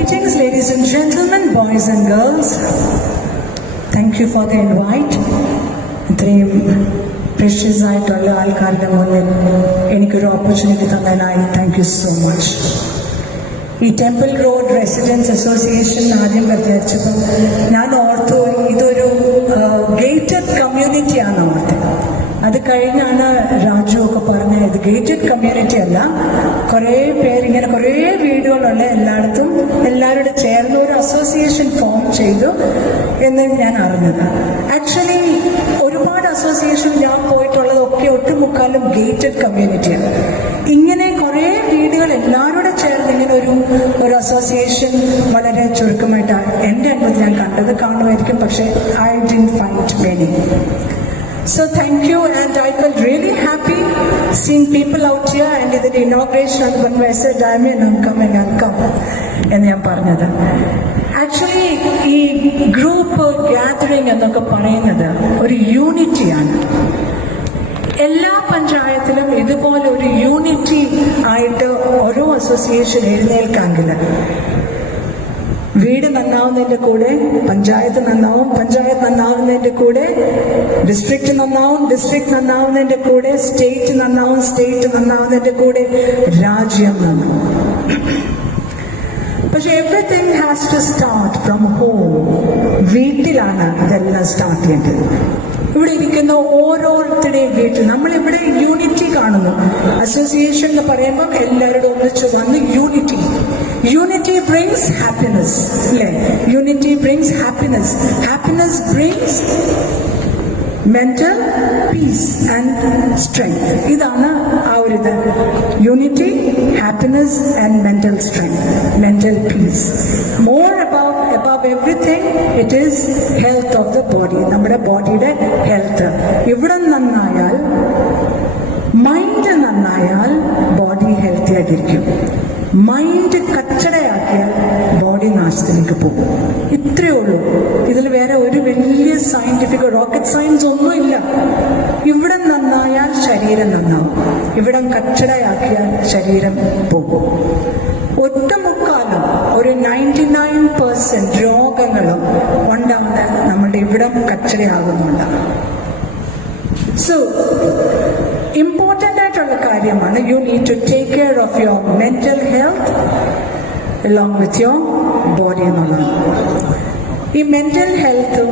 Greetings, ladies and gentlemen, boys and girls. Thank you for the invite. ഇത്രയും precious ആയിട്ടുള്ള ആൾക്കാരുടെ മുന്നിൽ എനിക്കൊരു ഓപ്പർച്യൂണിറ്റി തന്നതിനായി താങ്ക് യു സോ മച്ച്. ഈ ടെമ്പിൾ റോഡ് റെസിഡൻസ് അസോസിയേഷൻ ആദ്യം പ്രത്യേകിച്ചപ്പോൾ ഞാൻ ഓർത്തു ഇതൊരു ഗേറ്റഡ് കമ്മ്യൂണിറ്റിയാണ് ഓർത്തത്. അത് കഴിഞ്ഞാണ് രാജു ഒക്കെ പറഞ്ഞത് ഇത് ഗേറ്റഡ് കമ്മ്യൂണിറ്റി അല്ല, കുറേ പേരിങ്ങനെ കുറേ വീടുകളുള്ള എല്ലായിടത്തും എല്ലാവരുടെ ചേർന്ന് ഒരു അസോസിയേഷൻ ഫോം ചെയ്തു എന്ന് ഞാൻ അറിഞ്ഞത്. ആക്ച്വലി ഒരുപാട് അസോസിയേഷൻ ഞാൻ പോയിട്ടുള്ളതൊക്കെ ഒട്ടുമുക്കാലും ഗേറ്റഡ് കമ്മ്യൂണിറ്റിയാണ്. ഇങ്ങനെ കുറേ വീടുകൾ എല്ലാവരോടും ചേർന്ന് ഇങ്ങനെ ഒരു അസോസിയേഷൻ വളരെ ചുരുക്കമായിട്ടാണ് എൻ്റെ അനുഭവത്തിൽ ഞാൻ കണ്ടത്. കാണുമായിരിക്കും, പക്ഷേ I didn't find many. So thank you, and I felt really happy seeing people out here, and in the inauguration when I said I'm coming എന്ന് ഞാൻ പറഞ്ഞത്. ആക്ച്വലി ഈ ഗ്രൂപ്പ് ഗ്യാതറിംഗ് എന്നൊക്കെ പറയുന്നത് ഒരു യൂണിറ്റിയാണ്. എല്ലാ പഞ്ചായത്തിലും ഇതുപോലെ ഒരു യൂണിറ്റി ആയിട്ട് ഓരോ അസോസിയേഷൻ എഴുന്നേൽക്കാമെങ്കിൽ വീട് നന്നാവുന്നതിന്റെ കൂടെ പഞ്ചായത്ത് നന്നാവും, പഞ്ചായത്ത് നന്നാവുന്നതിന്റെ കൂടെ ഡിസ്ട്രിക്ട് നന്നാവും, ഡിസ്ട്രിക്ട് നന്നാവുന്നതിന്റെ കൂടെ സ്റ്റേറ്റ് നന്നാവും, സ്റ്റേറ്റ് നന്നാവുന്നതിന്റെ കൂടെ രാജ്യം നന്നാവും. പക്ഷെ everything has to start from home. വീട്ടിലാണ് ഇതെല്ലാം സ്റ്റാർട്ട് ചെയ്യേണ്ടത്. ഇവിടെ ഇരിക്കുന്ന ഓരോരുത്തരുടെയും വീട്ടിൽ നമ്മളിവിടെ യൂണിറ്റി കാണുന്നു. അസോസിയേഷൻ എന്ന് പറയുമ്പോൾ എല്ലാവരുടെ ഒന്നിച്ച് വന്ന് യൂണിറ്റി. യൂണിറ്റി ബ്രിങ്സ് ഹാപ്പിനെസ്, അല്ലേ? Unity brings happiness. Happiness brings mental peace and strength. ഇതാണ് ആ ഒരു ഇത്. Unity, happiness and mental strength, mental peace. More above everything it is health of the body. നമ്മുടെ ബോഡിയുടെ ഹെൽത്ത്. ഇവിടെ നന്നായാൽ, മൈൻഡ് നന്നായാൽ ബോഡി ഹെൽത്തി ആയിട്ടിരിക്കും. മൈൻഡ് കച്ചടയാക്കിയാൽ ബോഡി നാശത്തിലേക്ക് പോകും. ഇത്രയേ ഉള്ളൂ. ഇതിൽ വേറെ ഒരു വലിയ സയന്റിഫിക് റോക്കറ്റ് സയൻസ് ഒന്നുമില്ല. ഇവിടെ നന്നായാൽ ശരീരം നന്നാവും, ഇവിടം കച്ചടയാക്കിയാൽ ശരീരം പോകും. ഒട്ടുമുക്കാലും ഒരു 99% രോഗങ്ങളും ഉണ്ടാവുന്നത് നമ്മുടെ ഇവിടം കച്ചടയാകുന്നുണ്ടാവും. സോ ഇമ്പോർട്ടൻ്റ് ആയിട്ടുള്ള കാര്യമാണ്. You need to take care of your mental health along with your body എന്നുള്ളത്. ഈ മെന്റൽ ഹെൽത്തും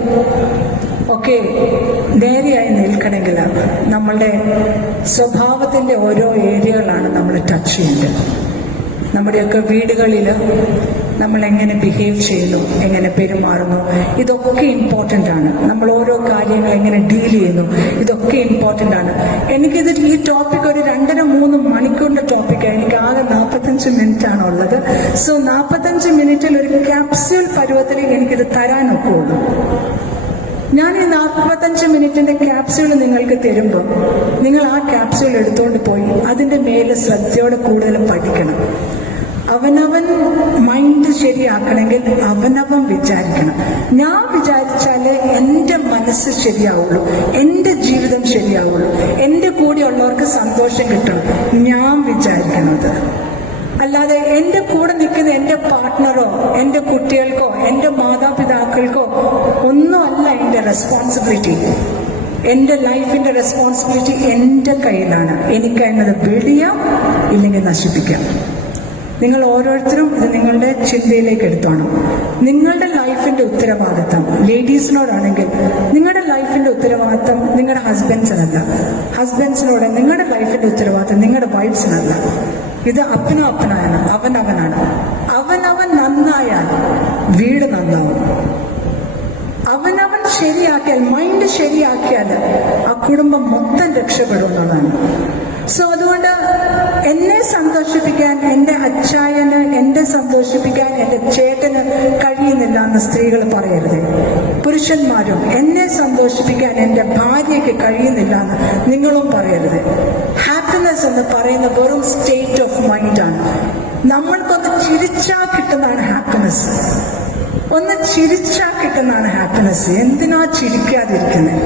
ഒക്കെ നേരെയായി നിൽക്കണമെങ്കിൽ നമ്മളുടെ സ്വഭാവത്തിൻ്റെ ഓരോ ഏരിയകളാണ് നമ്മൾ ടച്ച് ചെയ്യേണ്ടത്. നമ്മുടെയൊക്കെ വീടുകളിൽ നമ്മൾ എങ്ങനെ ബിഹേവ് ചെയ്യുന്നു, എങ്ങനെ പെരുമാറുന്നു, ഇതൊക്കെ ഇമ്പോർട്ടൻ്റ് ആണ്. നമ്മൾ ഓരോ കാര്യങ്ങൾ എങ്ങനെ ഡീൽ ചെയ്യുന്നു, ഇതൊക്കെ ഇമ്പോർട്ടൻ്റ് ആണ്. എനിക്കിത് ഈ ടോപ്പിക് ഒരു 2.5-3 മണിക്കൂറിൻ്റെ ടോപ്പിക്കാണ്. എനിക്ക് ആകെ 45 മിനിറ്റാണ് ഉള്ളത്. സോ 45 മിനിറ്റിൽ ഒരു ക്യാപ്സ്യൂൾ പരുവത്തിൽ എനിക്കിത് തരാനൊക്കെ ഉള്ളൂ. ഞാൻ ഈ 45 മിനിറ്റിന്റെ ക്യാപ്സ്യൂൾ നിങ്ങൾക്ക് തരുമ്പോൾ നിങ്ങൾ ആ ക്യാപ്സ്യൂൾ എടുത്തുകൊണ്ട് പോയി അതിന്റെ മേലെ ശ്രദ്ധയോടെ കൂടുതൽ പഠിക്കണം. അവനവൻ മൈൻഡ് ശരിയാക്കണമെങ്കിൽ അവനവൻ വിചാരിക്കണം. ഞാൻ വിചാരിച്ചാലേ എൻ്റെ മനസ്സ് ശരിയാവുള്ളൂ, എൻ്റെ ജീവിതം ശരിയാവുള്ളൂ, എൻ്റെ കൂടെയുള്ളവർക്ക് സന്തോഷം കിട്ടണം. ഞാൻ വിചാരിക്കുന്നത് അല്ലാതെ എൻ്റെ കൂടെ നിൽക്കുന്ന എൻ്റെ പാർട്ട്ണറോ എൻ്റെ കുട്ടികൾക്കോ എൻ്റെ മാതാപിതാക്കൾക്കോ ഒന്നുമല്ല എൻ്റെ റെസ്പോൺസിബിലിറ്റി. എൻ്റെ ലൈഫിൻ്റെ റെസ്പോൺസിബിലിറ്റി എൻ്റെ കയ്യിലാണ്. എനിക്ക് എന്നത് ബിൽഡ് ചെയ്യാം, ഇല്ലെങ്കിൽ നശിപ്പിക്കാം. നിങ്ങൾ ഓരോരുത്തരും ഇത് നിങ്ങളുടെ ചിന്തയിലേക്ക് എടുത്തോണം. നിങ്ങളുടെ ലൈഫിൻ്റെ ഉത്തരവാദിത്തം ലേഡീസിനോടാണെങ്കിൽ നിങ്ങളുടെ ലൈഫിൻ്റെ ഉത്തരവാദിത്തം നിങ്ങളുടെ ഹസ്ബൻഡ്സിനല്ല. ഹസ്ബൻഡ്സിനോട് നിങ്ങളുടെ ലൈഫിൻ്റെ ഉത്തരവാദിത്തം നിങ്ങളുടെ വൈഫ്സിനല്ല. ഇത് അപ്പനാണ്, അവനവനാണ്. അവനവൻ നന്നായാൽ വീട് നന്നാവും. അവനവൻ ശരിയാക്കിയാൽ, മൈൻഡ് ശരിയാക്കിയാൽ ആ കുടുംബം മൊത്തം രക്ഷപ്പെടും എന്നുള്ളതാണ്. സോ അതുകൊണ്ട് എന്നെ സന്തോഷിപ്പിക്കാൻ എൻ്റെ അച്ചായന്, എന്നെ സന്തോഷിപ്പിക്കാൻ എൻ്റെ ചേട്ടന് കഴിയുന്നില്ല എന്ന് സ്ത്രീകൾ പറയരുത്. പുരുഷന്മാരും എന്നെ സന്തോഷിപ്പിക്കാൻ എൻ്റെ ഭാര്യയ്ക്ക് കഴിയുന്നില്ല എന്ന് നിങ്ങളും പറയരുത്. ഹാപ്പിനെസ് എന്ന് പറയുന്ന വെറും സ്റ്റേറ്റ് ഓഫ് മൈൻഡാണ്. നമ്മൾക്കൊന്ന് ചിരിച്ചാൽ കിട്ടുന്നതാണ് ഹാപ്പിനെസ്. ഒന്ന് ചിരിച്ചാൽ കിട്ടുന്നതാണ് ഹാപ്പിനെസ്. എന്തിനാ ചിരിക്കാതിരിക്കുന്നത്?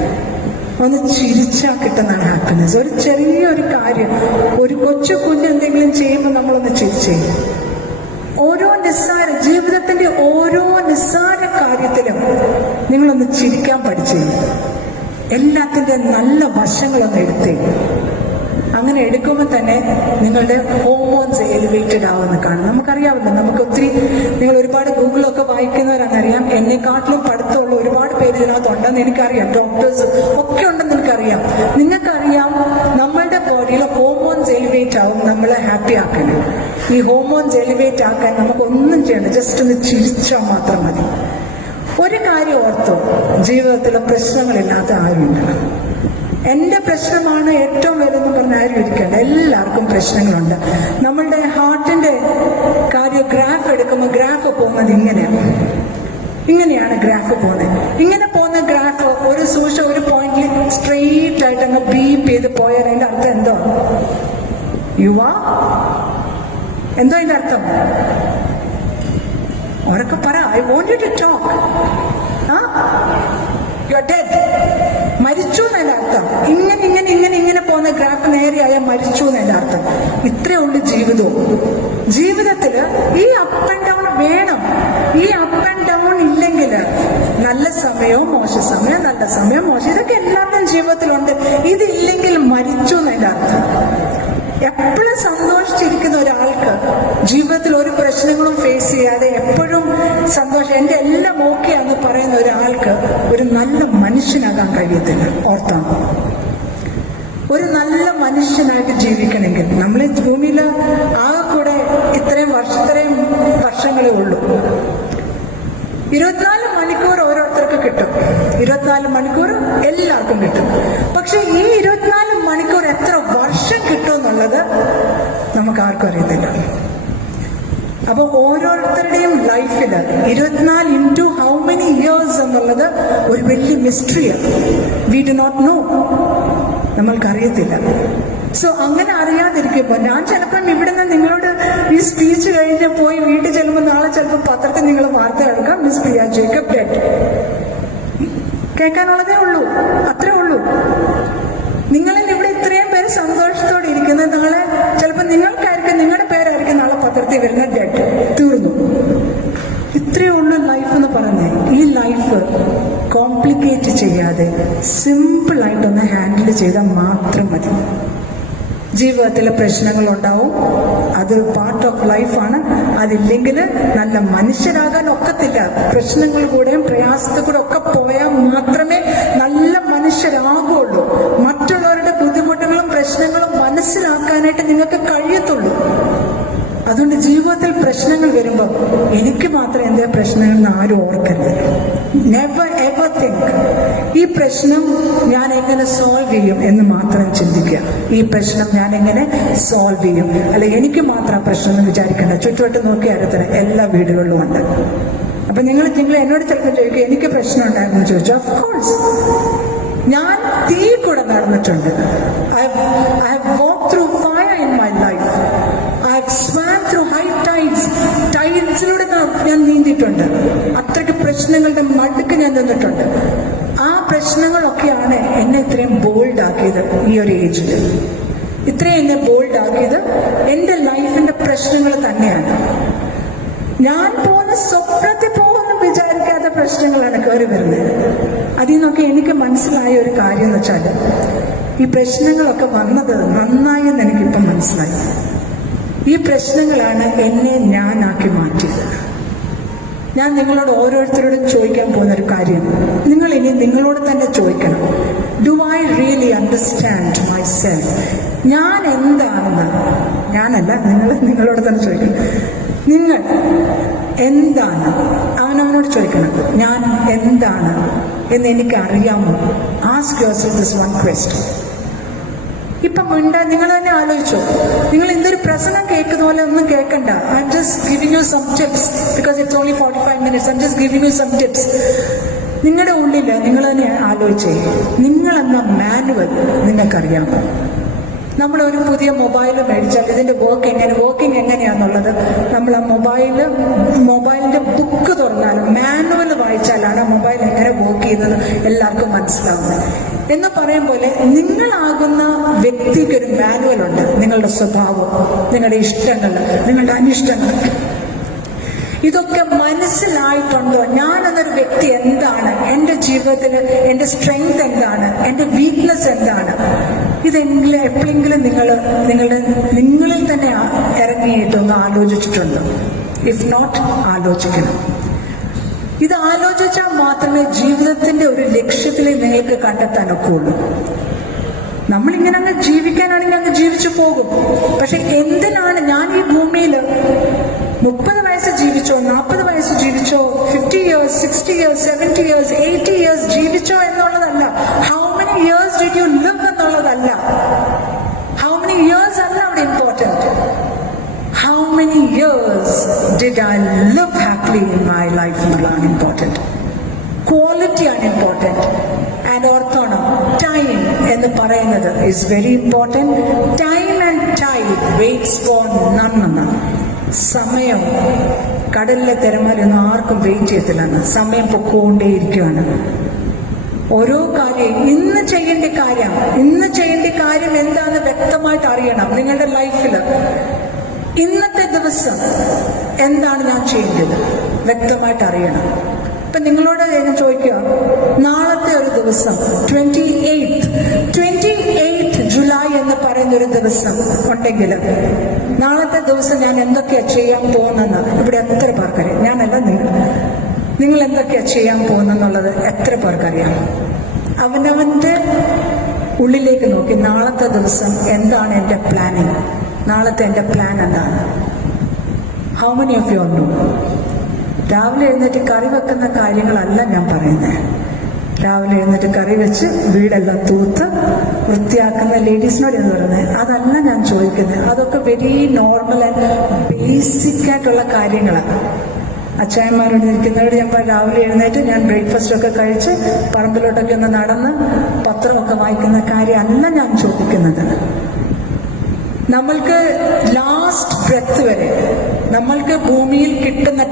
ഒന്ന് ചിരിച്ചാൽ കിട്ടുന്നതാണ് ഹാപ്പിനെസ്. ഒരു ചെറിയൊരു കാര്യം, ഒരു കൊച്ചു കുഞ്ഞ് എന്തെങ്കിലും ചെയ്യുമ്പോൾ നമ്മളൊന്ന് ചിരിച്ചേ. ഓരോ നിസ്സാര ജീവിത നിങ്ങളൊന്ന് ചിരിക്കാൻ പഠിച്ചേ, എല്ലാത്തിൻ്റെ നല്ല വശങ്ങളൊന്ന് എടുത്തേ. അങ്ങനെ എടുക്കുമ്പോൾ തന്നെ നിങ്ങളുടെ ഹോർമോൺസ് എലിവേറ്റഡ് ആവുമെന്ന് കാണും. നമുക്കറിയാമല്ലോ, നമുക്ക് ഒത്തിരി, നിങ്ങൾ ഒരുപാട് ഗൂഗിളൊക്കെ വായിക്കുന്നവരാണെന്നറിയാം, എന്നെക്കാട്ടിലും പഠിത്തമുള്ള ഒരുപാട് പേര് ഇതിനകത്തുണ്ടെന്ന് എനിക്കറിയാം, ഡോക്ടേഴ്സ് ഒക്കെ ഉണ്ടെന്ന് എനിക്കറിയാം. നിങ്ങൾക്കറിയാം നമ്മളുടെ ബോഡിയിൽ ഹോർമോൺസ് എലിവേറ്റ് ആവും നമ്മളെ ഹാപ്പി ആക്കണം. ഈ ഹോർമോൺസ് എലിവേറ്റ് ആക്കാൻ നമുക്കൊന്നും ചെയ്യണ്ട, ജസ്റ്റ് ഒന്ന് ചിരിച്ചാൽ മാത്രം മതി. ഒരു കാര്യം ഓർത്തോ, ജീവിതത്തിലെ പ്രശ്നങ്ങളില്ലാത്ത ആരുമില്ല. എൻ്റെ പ്രശ്നമാണ് ഏറ്റവും വലുതെന്ന് പറഞ്ഞ ആരും ഇരിക്കണ്ട, എല്ലാവർക്കും പ്രശ്നങ്ങളുണ്ട്. നമ്മളുടെ ഹാർട്ടിന്റെ കാര്യം ഗ്രാഫ് എടുക്കുമ്പോൾ ഗ്രാഫ് പോകുന്നത് ഇങ്ങനെയാണ് ഗ്രാഫ് പോകുന്നത്. ഇങ്ങനെ പോകുന്ന ഗ്രാഫ് ഒരു ഒരു പോയിന്റിൽ സ്ട്രെയിറ്റ് ആയിട്ട് അങ്ങ് ബീപ്പ് ചെയ്ത് പോയാൽ അതിന്റെ അർത്ഥം എന്തോ എന്തോ അതിന്റെ അർത്ഥം ഉറക്കെ പറ. I want you to talk. You are dead. മരിച്ചു എന്നതിന്റെ അർത്ഥം. ഇങ്ങനെ പോകുന്ന ഗ്രാഫ് നേരെയായ മരിച്ചു എന്നതിന്റെ അർത്ഥം. ഇത്രയേ ഉള്ളൂ ജീവിതവും. ജീവിതത്തില് ഈ അപ്പ് ആൻഡ് ഡൗൺ വേണം. ഈ അപ്പ് ആൻഡ് ഡൗൺ ഇല്ലെങ്കിൽ നല്ല സമയവും മോശ സമയം, നല്ല സമയം മോശം, ഇതൊക്കെ എല്ലാവരുടെയും ജീവിതത്തിലുണ്ട്. ഇതില്ലെങ്കിൽ മരിച്ചു എന്നതിന്റെ അർത്ഥം. എപ്പോഴും സന്തോഷിച്ചിരിക്കുന്ന ഒരാൾക്ക് ജീവിതത്തിൽ ഒരു പ്രശ്നങ്ങളും ഫേസ് ചെയ്യാതെ എപ്പോഴും സന്തോഷം, എൻ്റെ എല്ലാം ഓക്കെയാന്ന് പറയുന്ന ഒരാൾക്ക് ഒരു നല്ല മനുഷ്യനാകാൻ കഴിയത്തില്ല. ഓർത്താണ്, ഒരു നല്ല മനുഷ്യനായിട്ട് ജീവിക്കണമെങ്കിൽ നമ്മൾ ഈ ഭൂമിയിൽ ആകെ കൂടെ ഇത്രയും വർഷങ്ങളേ ഉള്ളൂ. 24 മണിക്കൂർ ഓരോരുത്തർക്ക് കിട്ടും. 24 മണിക്കൂർ എല്ലാവർക്കും കിട്ടും. പക്ഷെ ഈ 24 മണിക്കൂർ എത്ര വർഷം കിട്ടും എന്നുള്ളത് നമുക്ക് ആർക്കും അറിയത്തില്ല. അപ്പൊ ഓരോരുത്തരുടെയും ലൈഫിൽ 24 ഇൻറ്റു ഹൗ മെനി ഇയേഴ്സ് എന്നുള്ളത് ഒരു വലിയ മിസ്റ്ററിയാണ്. വി ഡു നോട്ട് നോ, നമ്മൾക്കറിയത്തില്ല. സോ അങ്ങനെ അറിയാതിരിക്കുമ്പോൾ ഞാൻ ചിലപ്പം ഇവിടുന്ന് നിങ്ങളോട് ഈ സ്പീച്ച് കഴിഞ്ഞ് പോയി വീട്ടിൽ ചെല്ലുമ്പോൾ നാളെ ചിലപ്പോൾ പത്രത്തിൽ നിങ്ങൾ വാർത്ത എടുക്കാം, മിസ് പ്രിയ ജേക്കബ് ഡെഡ്. കേൾക്കാനുള്ളതേ ഉള്ളൂ, അത്രേ ഉള്ളൂ. നിങ്ങളിൽ ഇവിടെ ഇത്രയും പേര് സന്തോഷത്തോടെ ഇരിക്കുന്നത്, നാളെ ചിലപ്പോൾ നിങ്ങൾക്കായിരിക്കും, നിങ്ങളുടെ പേരായിരിക്കും നാളെ പത്രത്തിൽ വരുന്ന ഡെഡ്, തീർന്നു. ഇത്രയേ ഉള്ളൂ ലൈഫ് എന്ന് പറഞ്ഞേ. ഈ ലൈഫ് കോംപ്ലിക്കേറ്റ് ചെയ്യാതെ സിമ്പിളായിട്ടൊന്ന് ഹാൻഡിൽ ചെയ്താൽ മാത്രം മതി. ജീവിതത്തിലെ പ്രശ്നങ്ങളുണ്ടാവും, അത് പാർട്ട് ഓഫ് ലൈഫാണ്. അതില്ലെങ്കിൽ നല്ല മനുഷ്യരാകാൻ ഒക്കത്തില്ല. പ്രശ്നങ്ങൾ കൂടെയും പ്രയാസത്തിൽ കൂടെ ഒക്കെ പോയാൽ മാത്രമേ നല്ല മനുഷ്യരാകുള്ളൂ. മറ്റുള്ളവരുടെ ബുദ്ധിമുട്ടുകളും പ്രശ്നങ്ങളും മനസ്സിലാക്കാനായിട്ട് നിങ്ങൾക്ക് കഴിയത്തുള്ളൂ. അതുകൊണ്ട് ജീവിതത്തിൽ പ്രശ്നങ്ങൾ വരുമ്പോൾ എനിക്ക് മാത്രം എന്താ പ്രശ്നങ്ങൾ എന്ന് ആരും ഓർക്കരുത്. നെവർ എവർ തിങ്ക് ഈ പ്രശ്നം ഞാൻ എങ്ങനെ സോൾവ് ചെയ്യും എന്ന് മാത്രം ചിന്തിക്കുക. ഈ പ്രശ്നം ഞാൻ എങ്ങനെ സോൾവ് ചെയ്യും, അല്ലെങ്കിൽ എനിക്ക് മാത്രം പ്രശ്നം എന്ന് വിചാരിക്കേണ്ട. ചുറ്റുവട്ടം നോക്കി അടുത്തത് എല്ലാ വീടുകളിലും ഉണ്ട്. അപ്പൊ നിങ്ങൾ എന്നോട് ചിലപ്പോൾ ചോദിക്കും, എനിക്ക് പ്രശ്നം ഉണ്ടായിരുന്നു ചോദിച്ചു. ഓഫ് കോഴ്സ്, ഞാൻ തീ കൂടെ നടന്നിട്ടുണ്ട്. I have walked through fire in my life. I have swam through high tides. ടൈഡ്സിലൂടെ ഞാൻ നീന്തിയിട്ടുണ്ട്. അത്രയ്ക്ക് പ്രശ്നങ്ങളുടെ മടുക്ക് ഞാൻ നിന്നിട്ടുണ്ട്. ആ പ്രശ്നങ്ങളൊക്കെയാണ് എന്നെ ഇത്രയും ബോൾഡ് ആക്കിയത്. ഈ ഒരു ഏജിൽ ഇത്രയും എന്നെ ബോൾഡ് ആക്കിയത് എൻ്റെ ലൈഫിന്റെ പ്രശ്നങ്ങൾ തന്നെയാണ്. ഞാൻ പോകുന്ന സ്വപ്നത്തിൽ പോകുമെന്ന് വിചാരിക്കാത്ത പ്രശ്നങ്ങളാണ് കയറി വരുന്നത്. അതിൽ നിന്നൊക്കെ എനിക്ക് മനസ്സിലായ ഒരു കാര്യം എന്ന് വെച്ചാൽ, ഈ പ്രശ്നങ്ങളൊക്കെ വന്നത് നന്നായി എന്ന് എനിക്കിപ്പം മനസ്സിലായി. ഈ പ്രശ്നങ്ങളാണ് എന്നെ ഞാനാക്കി മാറ്റിയത്. ഞാൻ നിങ്ങളോട് ഓരോരുത്തരോടും ചോദിക്കാൻ പോകുന്ന ഒരു കാര്യം, നിങ്ങൾ ഇനി നിങ്ങളോട് തന്നെ ചോദിക്കണം, do I really understand my self? ഞാൻ എന്താണെന്ന്, ഞാനല്ല, നിങ്ങളോട് തന്നെ ചോദിക്കണം. നിങ്ങൾ എന്താണ്? അവനവനോട് ചോദിക്കണം, ഞാൻ എന്താണ് എന്ന് എനിക്ക് അറിയാമോ? Ask yourself this one question. ഇപ്പം നിങ്ങൾ തന്നെ ആലോചിച്ചോ. നിങ്ങൾ എന്തൊരു പ്രസംഗം കേൾക്കുന്ന പോലെ ഒന്നും കേൾക്കണ്ട. I am just giving you some tips because it's only 45 minutes. I am just giving you some tips. നിങ്ങളുടെ ഉള്ളിൽ നിങ്ങൾ തന്നെ ആലോചിച്ചേ, നിങ്ങളെന്ന മാനുവൽ നിങ്ങൾക്കറിയാമോ? നമ്മളൊരു പുതിയ മൊബൈൽ മേടിച്ചാൽ ഇതിന്റെ വർക്കിംഗ് എങ്ങനെയാണെന്നുള്ളത് നമ്മൾ ആ മൊബൈലിന്റെ ബുക്ക് തുറന്നാലും മാനുവൽ വായിച്ചാലാണ് ആ മൊബൈൽ എങ്ങനെ വർക്ക് ചെയ്യുന്നത് എല്ലാവർക്കും മനസ്സിലാവുന്നത്. എന്ന് പറയും പോലെ നിങ്ങളാകുന്ന വ്യക്തിക്ക് ഒരു മാനുവൽ ഉണ്ട്. നിങ്ങളുടെ സ്വഭാവം, നിങ്ങളുടെ ഇഷ്ടങ്ങൾ, നിങ്ങളുടെ അനിഷ്ടങ്ങൾ. ഇതൊക്കെ മനസ്സിലായിട്ടുണ്ടോ? ഞാൻ എന്നൊരു വ്യക്തി എന്താണ്, എൻ്റെ ജീവിതത്തിൽ എൻ്റെ സ്ട്രെങ്ത് എന്താണ്, എൻ്റെ വീക്ക്നെസ് എന്താണ്? ഇതെങ്കിലും എപ്പോഴെങ്കിലും നിങ്ങളിൽ തന്നെ ഇറങ്ങിയിട്ടൊന്ന് ആലോചിച്ചിട്ടുണ്ടോ? ഇഫ് നോട്ട്, ആലോചിക്കണം. ഇത് ആലോചിച്ചാൽ മാത്രമേ ജീവിതത്തിന്റെ ഒരു ലക്ഷ്യത്തിൽ നിങ്ങൾക്ക് കണ്ടെത്താൻ ഒക്കുള്ളൂ. നമ്മളിങ്ങനെ അങ്ങ് ജീവിക്കാനാണെങ്കിൽ അങ്ങ് ജീവിച്ചു പോകും. പക്ഷെ എന്തിനാണ് ഞാൻ ഈ ഭൂമിയിൽ 30 വയസ്സ് ജീവിച്ചോ, 40 വയസ്സ് ജീവിച്ചോ, 50 years, 60 years, 70 years, 80 years ജീവിച്ചോ എന്നുള്ളതല്ല. How many years did you live എന്നുള്ളതല്ല. ഹൗ മെനി ഇയേഴ്സ് അല്ല അവിടെ important. How many years did I live happily in my life എന്നുള്ളതാണ് ഇമ്പോർട്ടൻറ്റ്. ക്വാളിറ്റി ആണ് ഇമ്പോർട്ടൻറ്റ്. ആൻഡ് ഓർത്തോണം, ടൈം എന്ന് പറയുന്നത് is very important. Time and tide waits for none എന്നാണ്. സമയം കടലിലെ തിരമാലൊന്നും ആർക്കും വെയിറ്റ് ചെയ്യത്തില്ലെന്ന്. സമയം പൊക്കോണ്ടേയിരിക്കുകയാണ്. ഓരോ കാര്യം ഇന്ന് ചെയ്യേണ്ട കാര്യം എന്താണെന്ന് വ്യക്തമായിട്ട് അറിയണം. നിങ്ങളുടെ ലൈഫിൽ ഇന്നത്തെ ദിവസം എന്താണ് ഞാൻ ചെയ്യേണ്ടത് വ്യക്തമായിട്ട് അറിയണം. ഇപ്പൊ നിങ്ങളോട് ഞാൻ ചോദിക്കുക, നാളത്തെ ഒരു ദിവസം 28th ജൂലൈ എന്ന് പറയുന്ന ഒരു ദിവസം ഉണ്ടെങ്കിൽ നാളത്തെ ദിവസം ഞാൻ എന്തൊക്കെയാ ചെയ്യാൻ പോകുന്നെന്ന് ഇവിടെ എത്ര പേർക്കറിയാം? ഞാനല്ല, നിങ്ങൾ എന്തൊക്കെയാ ചെയ്യാൻ പോകുന്നെന്നുള്ളത് എത്ര പേർക്കറിയാം? അവനവന്റെ ഉള്ളിലേക്ക് നോക്കി നാളത്തെ ദിവസം എന്താണ് എൻ്റെ പ്ലാനിങ്, നാളത്തെ എൻ്റെ പ്ലാൻ എന്താണ്? How many of you know? രാവിലെ എഴുന്നേറ്റ് കറി വെക്കുന്ന കാര്യങ്ങളല്ല ഞാൻ പറയുന്നത്. രാവിലെ എഴുന്നേറ്റ് കറി വെച്ച് വീടെല്ലാം തൂത്ത് വൃത്തിയാക്കുന്ന ലേഡീസിനോട് എന്ന് പറയുന്നത് അതല്ല ഞാൻ ചോദിക്കുന്നത്. അതൊക്കെ വെരി നോർമൽ ആൻഡ് ബേസിക് ആയിട്ടുള്ള കാര്യങ്ങളാണ്. അച്ചായന്മാരോട് ഇരിക്കുന്നവരോട് ഞാൻ രാവിലെ എഴുന്നേറ്റ് ഞാൻ ബ്രേക്ക്ഫാസ്റ്റ് ഒക്കെ കഴിച്ച് പറമ്പിലോട്ടൊക്കെ ഒന്ന് നടന്ന് പത്രമൊക്കെ വായിക്കുന്ന കാര്യമല്ല ഞാൻ ചോദിക്കുന്നത്. നമ്മൾക്ക് ലാസ്റ്റ് ബ്രെത്ത് വരെ നമ്മൾക്ക് ഭൂമിയിൽ കിട്ടുന്ന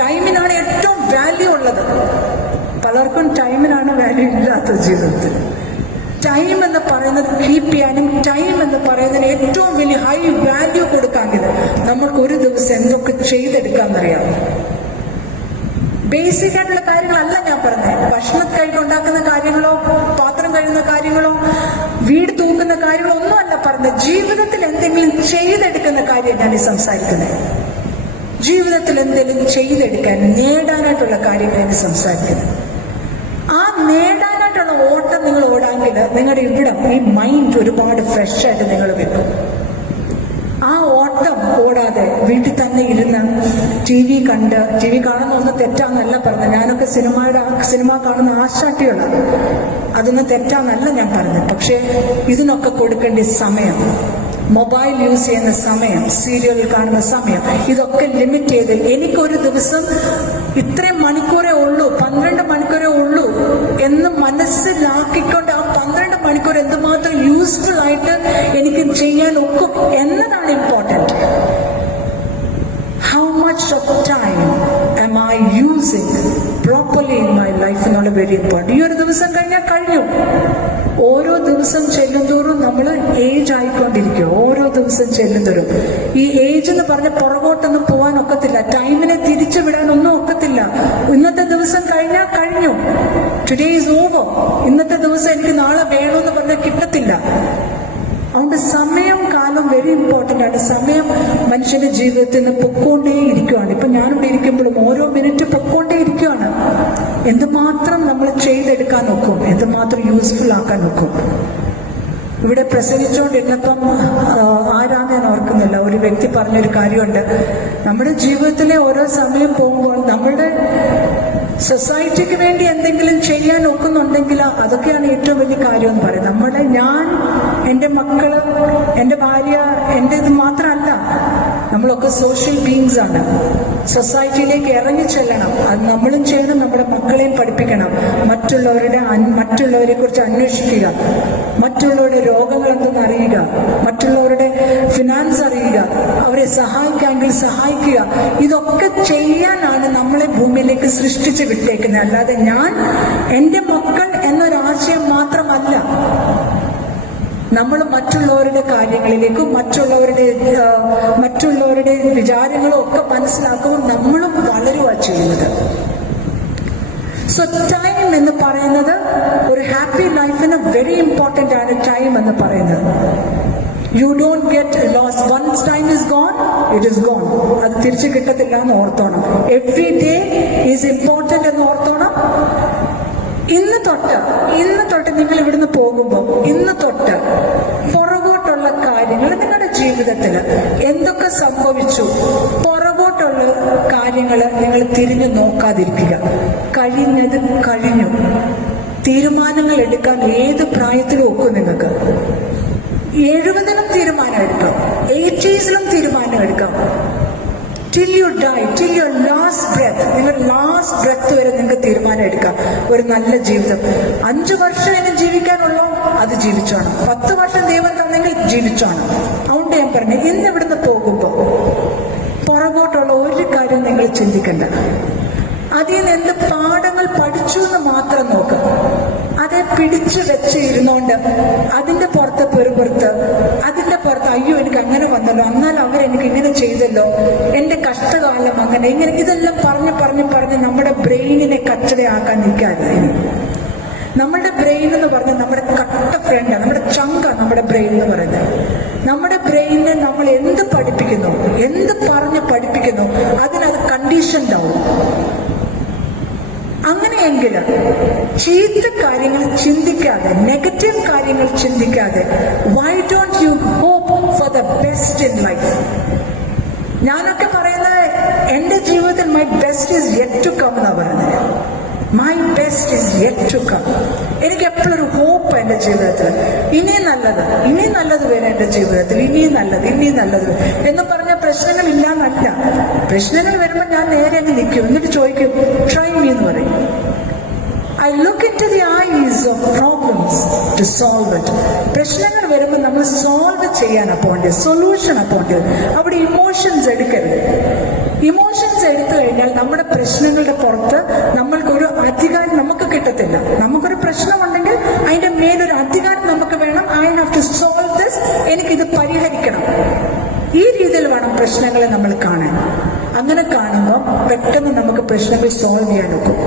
ടൈമിനാണ് ഏറ്റവും വാല്യൂ ഉള്ളത്. പലർക്കും ടൈമിനാണ് വാല്യൂ ഇല്ലാത്തത് ജീവിതത്തിൽ. ടൈം എന്ന് പറയുന്നത് കീപ്പ് ചെയ്യാനും ടൈം എന്ന് പറയുന്നതിന് ഏറ്റവും വലിയ ഹൈ വാല്യൂ കൊടുക്കാമെങ്കിൽ നമ്മൾക്ക് ഒരു ദിവസം എന്തൊക്കെ ചെയ്തെടുക്കാമെന്നറിയാം. ബേസിക് ആയിട്ടുള്ള കാര്യങ്ങളല്ല ഞാൻ പറഞ്ഞത്. ഭക്ഷണം ഉണ്ടാക്കുന്ന കാര്യങ്ങളോ, പാത്രം കഴുകുന്ന കാര്യങ്ങളോ, വീട് തൂക്കുന്ന കാര്യങ്ങളോ ഒന്നുമല്ല പറഞ്ഞത്. ജീവിതത്തിൽ എന്തെങ്കിലും ചെയ്തെടുക്കുന്ന കാര്യം ഞാൻ ഈ സംസാരിക്കുന്നത്. ജീവിതത്തിൽ എന്തെങ്കിലും ചെയ്തെടുക്കാൻ, നേടാനായിട്ടുള്ള കാര്യങ്ങളാണ് സംസാരിക്കുന്നത്. ആ നേടാനായിട്ടുള്ള ഓട്ടം നിങ്ങൾ ഓടാമെങ്കിൽ നിങ്ങളുടെ ഇവിടെ ഈ മൈൻഡ് ഒരുപാട് ഫ്രഷ് ആയിട്ട് നിങ്ങൾ വെക്കും. ആ ഓട്ടം ഓടാതെ വീട്ടിൽ തന്നെ ഇരുന്ന് ടി വി കാണുന്ന ഒന്നും തെറ്റാന്നല്ല പറഞ്ഞത്. ഞാനൊക്കെ സിനിമ കാണുന്ന ആശാട്ടികളാണ്. അതൊന്നും തെറ്റാന്നല്ല ഞാൻ പറഞ്ഞത്. പക്ഷേ ഇതിനൊക്കെ കൊടുക്കേണ്ട സമയം, മൊബൈൽ യൂസ് ചെയ്യുന്ന സമയം, സീരിയൽ കാണുന്ന സമയം, ഇതൊക്കെ ലിമിറ്റ് ചെയ്ത് എനിക്കൊരു ദിവസം ഇത്രയും മണിക്കൂറേ ഉള്ളൂ, 12 മണിക്കൂറേ ഉള്ളൂ എന്ന് മനസ്സിലാക്കിക്കൊണ്ട് ആ 12 മണിക്കൂർ എന്തുമാത്രം യൂസ്ഫുൾ ആയിട്ട് എനിക്ക് ചെയ്യാൻ ഒക്കും എന്നതാണ് important. How much of time am I using properly in my life എന്നുള്ള വെരി ഇമ്പോർട്ടൻറ്റ്. ഈ ഒരു ദിവസം കഴിഞ്ഞാൽ കഴിഞ്ഞു. ഓരോ ദിവസം ചെല്ലുന്തോറും നമ്മൾ ഏജ് ആയിക്കൊണ്ടിരിക്കും. ഓരോ ദിവസം ചെല്ലുന്തോറും ഈ ഏജ് എന്ന് പറഞ്ഞ പുറകോട്ടൊന്നും പോകാൻ ഒക്കത്തില്ല. ടൈമിനെ തിരിച്ചു വിടാനൊന്നും ഒക്കത്തില്ല. ഇന്നത്തെ ദിവസം കഴിഞ്ഞാൽ കഴിഞ്ഞു. Today is over. ഇന്നത്തെ ദിവസം എനിക്ക് നാളെ വേണമെന്ന് പറഞ്ഞാൽ കിട്ടത്തില്ല. അതുകൊണ്ട് സമയം, കാലം വെരി ഇമ്പോർട്ടൻ്റ് ആണ്. സമയം മനുഷ്യന്റെ ജീവിതത്തിൽ നിന്ന് പൊക്കോണ്ടേ ഇരിക്കുകയാണ്. ഇപ്പൊ ഞാനിവിടെ ഇരിക്കുമ്പോഴും ഓരോ മിനിറ്റ് പൊക്കോണ്ടേ ഇരിക്കുകയാണ്. എന്തുമാത്രം നമ്മൾ ചെയ്തെടുക്കാൻ നോക്കും, എന്തുമാത്രം യൂസ്ഫുൾ ആക്കാൻ നോക്കും. ഇവിടെ പ്രസംഗിച്ചുകൊണ്ടിരുന്നപ്പം ആരാന്ന് ഞാൻ ഓർക്കുന്നില്ല, ഒരു വ്യക്തി പറഞ്ഞൊരു കാര്യമുണ്ട്. നമ്മുടെ ജീവിതത്തിലെ ഓരോ സമയം പോകുമ്പോൾ നമ്മളുടെ സൊസൈറ്റിക്ക് വേണ്ടി എന്തെങ്കിലും ചെയ്യാൻ ഒക്കുന്നുണ്ടെങ്കിൽ അതൊക്കെയാണ് ഏറ്റവും വലിയ കാര്യം എന്ന് പറയുന്നത്. ഞാൻ, എൻ്റെ മക്കള്, എൻ്റെ ഭാര്യ, എൻ്റെ ഇത് മാത്രമല്ല, നമ്മളൊക്കെ സോഷ്യൽ ബീങ്സ് ആണ്. സൊസൈറ്റിയിലേക്ക് ഇറങ്ങി ചെല്ലണം. അത് നമ്മളും ചെയ്യണം, നമ്മുടെ മക്കളെയും പഠിപ്പിക്കണം. മറ്റുള്ളവരെ കുറിച്ച് അന്വേഷിക്കുക, മറ്റുള്ളവരുടെ രോഗങ്ങൾ എന്തെന്ന് അറിയുക, മറ്റുള്ളവരുടെ ഫിനാൻസ് അറിയുക, അവരെ സഹായിക്കാമെങ്കിൽ സഹായിക്കുക. ഇതൊക്കെ ചെയ്യാനാണ് നമ്മളെ ഭൂമിയിലേക്ക് സൃഷ്ടിച്ച് വിട്ടേക്കുന്നത്. അല്ലാതെ ഞാൻ, എൻ്റെ മക്കൾ എന്നൊരാശയം മാത്രമല്ല. നമ്മൾ മറ്റുള്ളവരുടെ കാര്യങ്ങളിലേക്കും മറ്റുള്ളവരുടെ വിചാരങ്ങളും ഒക്കെ മനസ്സിലാക്കുമ്പോൾ നമ്മളും വളരുക ചെയ്യുന്നത്. സോ ടൈം എന്ന് പറയുന്നത് ഒരു ഹാപ്പി ലൈഫിന് വെരി ഇമ്പോർട്ടൻ്റ് ആണ്. ടൈം എന്ന് പറയുന്നത് you don't get lost. Once time is gone, it is gone. അത് തിരിച്ചു കിട്ടത്തില്ല എന്ന് ഓർത്തോണം. എവ്രി ഡേ ഈസ് ഇമ്പോർട്ടൻ്റ് എന്ന് ഓർത്തോണം. ഇന്ന് തൊട്ട് നിങ്ങൾ ഇവിടുന്ന് പോകുമ്പോൾ ഇന്ന് തൊട്ട് പുറകോട്ടുള്ള കാര്യങ്ങൾ നിങ്ങളുടെ ജീവിതത്തിൽ എന്തൊക്കെ സംഭവിച്ചു, പുറകോട്ടുള്ള കാര്യങ്ങൾ നിങ്ങൾ തിരിഞ്ഞു നോക്കാതിരിക്കുക. കഴിഞ്ഞത് കഴിഞ്ഞു. തീരുമാനങ്ങൾ എടുക്കാൻ ഏത് പ്രായത്തിലും ഒക്കും. നിങ്ങൾക്ക് 70-ലും തീരുമാനം എടുക്കാം, 80s-ലും തീരുമാനം എടുക്കാം. Till you die, till your last breath, നിങ്ങളുടെ ലാസ്റ്റ് ബ്രെത്ത് വരെ നിങ്ങൾക്ക് തീരുമാനം എടുക്കാം. ഒരു നല്ല ജീവിതം 5 വർഷം ഇനി ജീവിക്കാനുള്ളോ അത് ജീവിച്ചോണം. 10 വർഷം ദൈവം തന്നെങ്കിൽ ജീവിച്ചോണം. അതുകൊണ്ട് ഞാൻ പറഞ്ഞു, ഇന്ന് ഇവിടുന്ന് പോകുമ്പോൾ പുറകോട്ടുള്ള ഒരു കാര്യം നിങ്ങൾ ചിന്തിക്കണ്ട. അതിൽ നിന്ന് എന്ത് പാഠങ്ങൾ പഠിച്ചു എന്ന് മാത്രം നോക്കുക. അതെ പിടിച്ചു വെച്ച് ഇരുന്നോണ്ട് അതിന്റെ പുറത്ത് പെറുപുറത്ത്, അതിന്റെ പുറത്ത് അയ്യോ എനിക്ക് അങ്ങനെ വന്നല്ലോ, എന്നാൽ അവരെനിക്ക് ഇങ്ങനെ ചെയ്തല്ലോ, എന്റെ കഷ്ടകാലം അങ്ങനെ ഇങ്ങനെ, ഇതെല്ലാം പറഞ്ഞ് നമ്മുടെ ബ്രെയിനിനെ കച്ചടയാക്കാൻ നിൽക്കാതെ. നമ്മുടെ ബ്രെയിൻ എന്ന് പറഞ്ഞാൽ നമ്മുടെ കട്ട ഫ്രണ്ടാണ്, നമ്മുടെ ചങ്കാണ് നമ്മുടെ ബ്രെയിൻ എന്ന് പറയുന്നത്. നമ്മുടെ ബ്രെയിനെ നമ്മൾ എന്ത് പഠിപ്പിക്കുന്നു, എന്ത് പറഞ്ഞ് പഠിപ്പിക്കുന്നു, അതിനത് കണ്ടീഷൻഡ് ആവും. അങ്ങനെയെങ്കിൽ ചീത്ത കാര്യങ്ങൾ ചിന്തിക്കാതെ, നെഗറ്റീവ് കാര്യങ്ങൾ ചിന്തിക്കാതെ, why don't you hope for the best in life? ഞാനൊക്കെ പറയുന്നത് എന്റെ ജീവിതത്തിൽ my best is yet to come എന്നാണ് പറയുന്നത്. My best is yet to come. എനിക്ക് എപ്പോഴൊരു ഹോപ്പ് എന്റെ ജീവിതത്തിൽ, ഇനിയും നല്ലത് വരും എന്റെ ജീവിതത്തിൽ, ഇനിയും നല്ലത് എന്ന് പറഞ്ഞ പ്രശ്നങ്ങൾ ഇല്ലാന്നല്ല. പ്രശ്നങ്ങൾ വരുമ്പോൾ ഞാൻ നേരെ അങ്ങ് നിൽക്കും, എന്നിട്ട് ചോദിക്കും ട്രൈ മീ എന്ന് പറയും. I look into the eyes of problems to solve it. പ്രശ്നങ്ങൾ വരുമ്പോൾ നമ്മൾ സോൾവ് ചെയ്യാൻ പോകേണ്ടത്, സൊല്യൂഷൻ പോകേണ്ടത്. അവിടെ ഇമോഷൻസ് എടുക്കരുത്. ഇമോഷൻസ് എടുത്തു കഴിഞ്ഞാൽ നമ്മുടെ പ്രശ്നങ്ങളുടെ പുറത്ത് നമ്മൾക്കൊരു അധികാരം നമുക്ക് കിട്ടത്തില്ല. നമുക്കൊരു പ്രശ്നമുണ്ടെങ്കിൽ അതിന്റെ മേലൊരു അധികാരം നമുക്ക് വേണം. I have to solve this, എനിക്കിത് പരിഹരിക്കണം. ഈ രീതിയിൽ വേണം പ്രശ്നങ്ങളെ നമ്മൾ കാണാൻ. അങ്ങനെ കാണുമ്പോൾ പെട്ടെന്ന് നമുക്ക് പ്രശ്നങ്ങൾ സോൾവ് ചെയ്യാൻ ഒക്കും.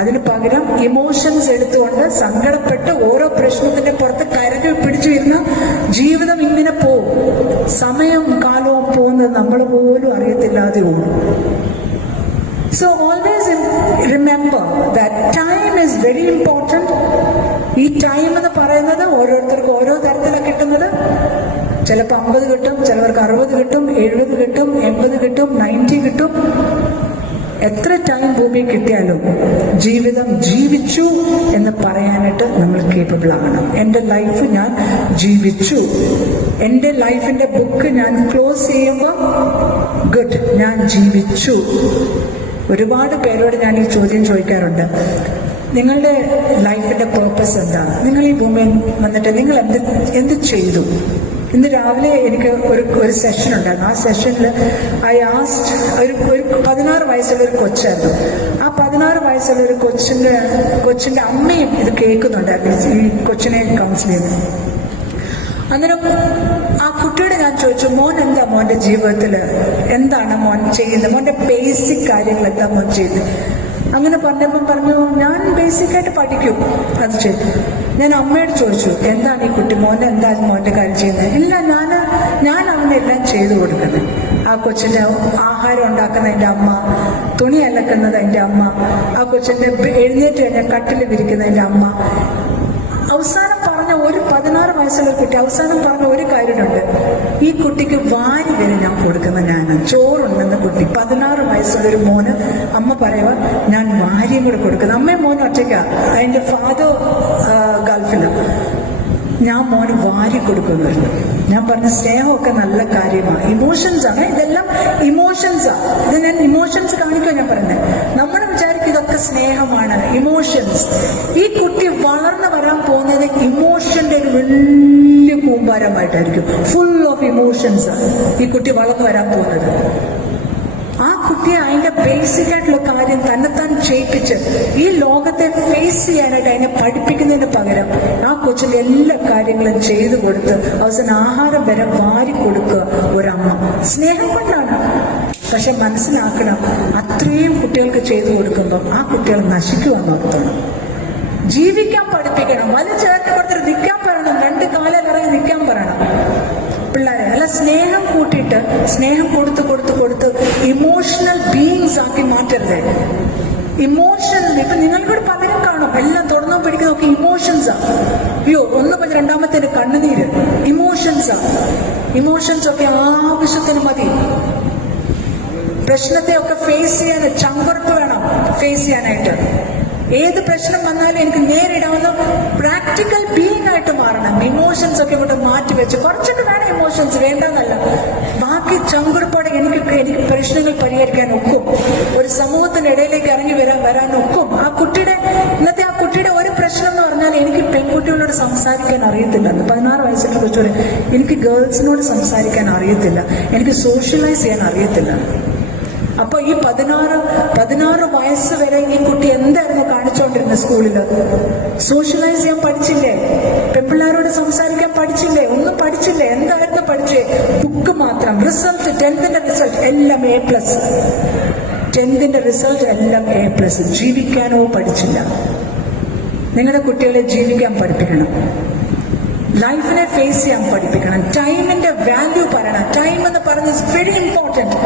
അതിന് പകരം ഇമോഷൻസ് എടുത്തുകൊണ്ട് സങ്കടപ്പെട്ട് ഓരോ പ്രശ്നത്തിന്റെ പുറത്ത് കരകൾ പിടിച്ചു വരുന്ന ജീവിതം ഇങ്ങനെ പോവും. സമയവും കാലവും പോകുന്നത് നമ്മൾ പോലും അറിയത്തില്ലാതെ പോകും. So always remember that time is very important. ഈ ടൈം എന്ന് പറയുന്നത് ഓരോരുത്തർക്കും ഓരോ തരത്തിലാണ് കിട്ടുന്നത്. ചിലപ്പോൾ 50 കിട്ടും, ചിലവർക്ക് 60 കിട്ടും, 70 കിട്ടും, 80 കിട്ടും, 90 കിട്ടും. എത്ര ടൈം ഭൂമി കിട്ടിയാലും ജീവിതം ജീവിച്ചു എന്ന് പറയാനായിട്ട് നമ്മൾ കേപ്പബിൾ ആകണം. എൻ്റെ ലൈഫ് ഞാൻ ജീവിച്ചു, എൻ്റെ ലൈഫിന്റെ ബുക്ക് ഞാൻ ക്ലോസ് ചെയ്യുമ്പോൾ ഗുഡ്, ഞാൻ ജീവിച്ചു. ഒരുപാട് പേരോട് ഞാൻ ഈ ചോദ്യം ചോദിക്കാറുണ്ട്, നിങ്ങളുടെ ലൈഫിന്റെ പേർപ്പസ് എന്താണ്? നിങ്ങൾ ഈ ഭൂമിയിൽ വന്നിട്ട് നിങ്ങൾ എന്ത് ചെയ്തു? ഇന്ന് രാവിലെ എനിക്ക് ഒരു സെഷൻ ഉണ്ടായിരുന്നു. ആ സെഷനിൽ ഐ ആസ്റ്റ്, ഒരു 16 വയസ്സുള്ള ഒരു കൊച്ചായിരുന്നു. ആ 16 വയസ്സുള്ള ഒരു കൊച്ചിന്റെ അമ്മയും ഇത് കേൾക്കുന്നുണ്ടായിരുന്നു, ഈ കൊച്ചിനെ കൗൺസിൽ ചെയ്ത്. അന്നേരം ആ കുട്ടിയോട് ഞാൻ ചോദിച്ചു, മോൻ എന്താ മോന്റെ ജീവിതത്തിൽ എന്താണ് മോൻ ചെയ്യുന്നത്, മോന്റെ ബേസിക് കാര്യങ്ങൾ എന്താ മോൻ ചെയ്യുന്നത്? അങ്ങനെ പറഞ്ഞപ്പോൾ പറഞ്ഞു, ഞാൻ ബേസിക്കായിട്ട് പഠിക്കും, അത് ചെയ്തു. ഞാൻ അമ്മയോട് ചോദിച്ചു, എന്താണ് ഈ കുട്ടി, മോനെ എന്താ മോന്റെ കാര്യം ചെയ്യുന്നത്? ഇല്ല, ഞാൻ അവനെല്ലാം ചെയ്തു കൊടുക്കുന്നത്. ആ കൊച്ചിന്റെ ആഹാരം ഉണ്ടാക്കുന്ന എൻ്റെ അമ്മ, തുണി അലക്കുന്നത് എൻ്റെ അമ്മ, ആ കൊച്ചിന്റെ എഴുന്നേറ്റ് കഴിഞ്ഞാൽ കട്ടിൽ വിരിക്കുന്ന എൻ്റെ അമ്മ. അവസാനം പറഞ്ഞ ഒരു 16 വയസ്സുള്ള കുട്ടി അവസാനം പറഞ്ഞ ഒരു കാര്യമുണ്ട്, ഈ കുട്ടിക്ക് വാരി വരെ ഞാൻ കൊടുക്കുന്ന ഞാൻ ചോറുണ്ടെന്ന് കുട്ടി 16 വയസ്സുള്ള ഒരു മോന് അമ്മ പറയുക, ഞാൻ വാരിയും കൂടെ കൊടുക്കുന്നത്. അമ്മയും മോനും ഒറ്റയ്ക്കാ, അതിന്റെ ഫാദർ ഗൾഫിലാണ്. ഞാൻ മോന് വാരി കൊടുക്കുന്നുണ്ട്. ഞാൻ പറഞ്ഞ സ്നേഹമൊക്കെ നല്ല കാര്യമാണ്, ഇമോഷൻസ് ആണ്, ഇതെല്ലാം ഇമോഷൻസാണ്. ഇത് ഞാൻ ഇമോഷൻസ് കാണിക്കുക ഞാൻ പറഞ്ഞത്. നമ്മൾ വിചാരിക്കും ഇതൊക്കെ സ്നേഹമാണ്, ഇമോഷൻസ്. ഈ കുട്ടി വളർന്നു വരാൻ പോകുന്നത് ഇമോഷന്റെ ഒരു വലിയ കൂമ്പാരമായിട്ടായിരിക്കും. ഫുൾ ഓഫ് ഇമോഷൻസ് ഈ കുട്ടി വളർന്നു വരാൻ പോകുന്നത്. ആ കുട്ടിയെ അതിന്റെ ബേസിക് ആയിട്ടുള്ള കാര്യം തന്നെത്താൻ ചെയ്യിപ്പിച്ച് ഈ ലോകത്തെ ഫേസ് ചെയ്യാനായിട്ട് അതിനെ പഠിപ്പിക്കുന്നതിന് പകരം ആ കൊച്ചിന്റെ എല്ലാ കാര്യങ്ങളും ചെയ്തു കൊടുത്ത് അവസാനം ആഹാരം വരെ വാരി കൊടുക്കുക ഒരമ്മ. സ്നേഹം കൊണ്ടാണ്. പക്ഷെ മനസ്സിലാക്കണം, അത്രയും കുട്ടികൾക്ക് ചെയ്തു കൊടുക്കുമ്പോൾ ആ കുട്ടികൾ നശിക്കുവാന്ന് ഓർത്തണം. ജീവിക്കാൻ പഠിപ്പിക്കണം. വലിയ ചേർത്ത് കൊടുത്തിട്ട് നിൽക്കാൻ പറയണം. 2 കാലിൽ ഇറങ്ങി നിൽക്കാൻ പറയണം പിള്ളേരെ. അല്ല, സ്നേഹം കൂട്ടിയിട്ട് സ്നേഹം കൊടുത്ത് കൊടുത്ത് കൊടുത്ത് ഇമോഷണൽ ബീയിങ്സ് ആക്കി മാറ്റരുത്. ഇമോഷണൽ ഇപ്പൊ നിങ്ങൾക്കൂടെ പലരും കാണും, എല്ലാം തുറന്നോ പിടിക്കുന്നതൊക്കെ ഇമോഷൻസാ. അയ്യോ, ഒന്ന് പറഞ്ഞ രണ്ടാമത്തേന് കണ്ണുനീര്. ഇമോഷൻസാ. ഇമോഷൻസ് ഒക്കെ ആവശ്യത്തിന് മതി. പ്രശ്നത്തെ ഒക്കെ ഫേസ് ചെയ്യാൻ ചങ്കുറപ്പ് വേണം. ഫേസ് ചെയ്യാനായിട്ട് ഏത് പ്രശ്നം വന്നാലും എനിക്ക് നേരിടാവുന്ന പ്രാക്ടിക്കൽ ബീയിങ് ആയിട്ട് മാറണം. ഇമോഷൻസ് ഒക്കെ കൊണ്ട് മാറ്റി വെച്ച് കുറച്ചൊക്കെ വേണം. ഇമോഷൻസ് വേണ്ടെന്നല്ല, ബാക്കി ചങ്കുറപ്പോടെ എനിക്ക് പ്രശ്നങ്ങൾ പരിഹരിക്കാൻ ഒക്കും. ഒരു സമൂഹത്തിന്റെ ഇടയിലേക്ക് ഇറങ്ങി വരാൻ ഒക്കും. ഇന്നത്തെ ആ കുട്ടിയുടെ ഒരു പ്രശ്നം എന്ന് പറഞ്ഞാൽ, എനിക്ക് പെൺകുട്ടികളോട് സംസാരിക്കാൻ അറിയത്തില്ല. 16 വയസ്സിനെ കുറിച്ചൊരു എനിക്ക് ഗേൾസിനോട് സംസാരിക്കാൻ അറിയത്തില്ല, എനിക്ക് സോഷ്യലൈസ് ചെയ്യാൻ അറിയത്തില്ല. അപ്പൊ ഈ 16 വയസ്സ് വരെ ഈ കുട്ടി എന്തായിരുന്നു കാണിച്ചുകൊണ്ടിരുന്നത്? സ്കൂളില് സോഷ്യലൈസ് ചെയ്യാൻ പഠിച്ചില്ലേ? പെൺപിള്ളേരോട് സംസാരിക്കാൻ പഠിച്ചില്ലേ? ഒന്നും പഠിച്ചില്ലേ? എന്തായിരുന്നു പഠിച്ചേ? ബുക്ക് മാത്രം. റിസൾട്ട് 10th റിസൾട്ട് എല്ലാം A+. 10th റിസൾട്ട് എല്ലാം A+. ജീവിക്കാനോ പഠിച്ചില്ല. നിങ്ങളുടെ കുട്ടികളെ ജീവിക്കാൻ പഠിപ്പിക്കണം. ലൈഫിനെ ഫേസ് ചെയ്യാൻ പഠിപ്പിക്കണം. ടൈമിന്റെ വാല്യൂ പറയണം. ടൈം എന്ന് പറയുന്നത് വെരി ഇമ്പോർട്ടന്റ്.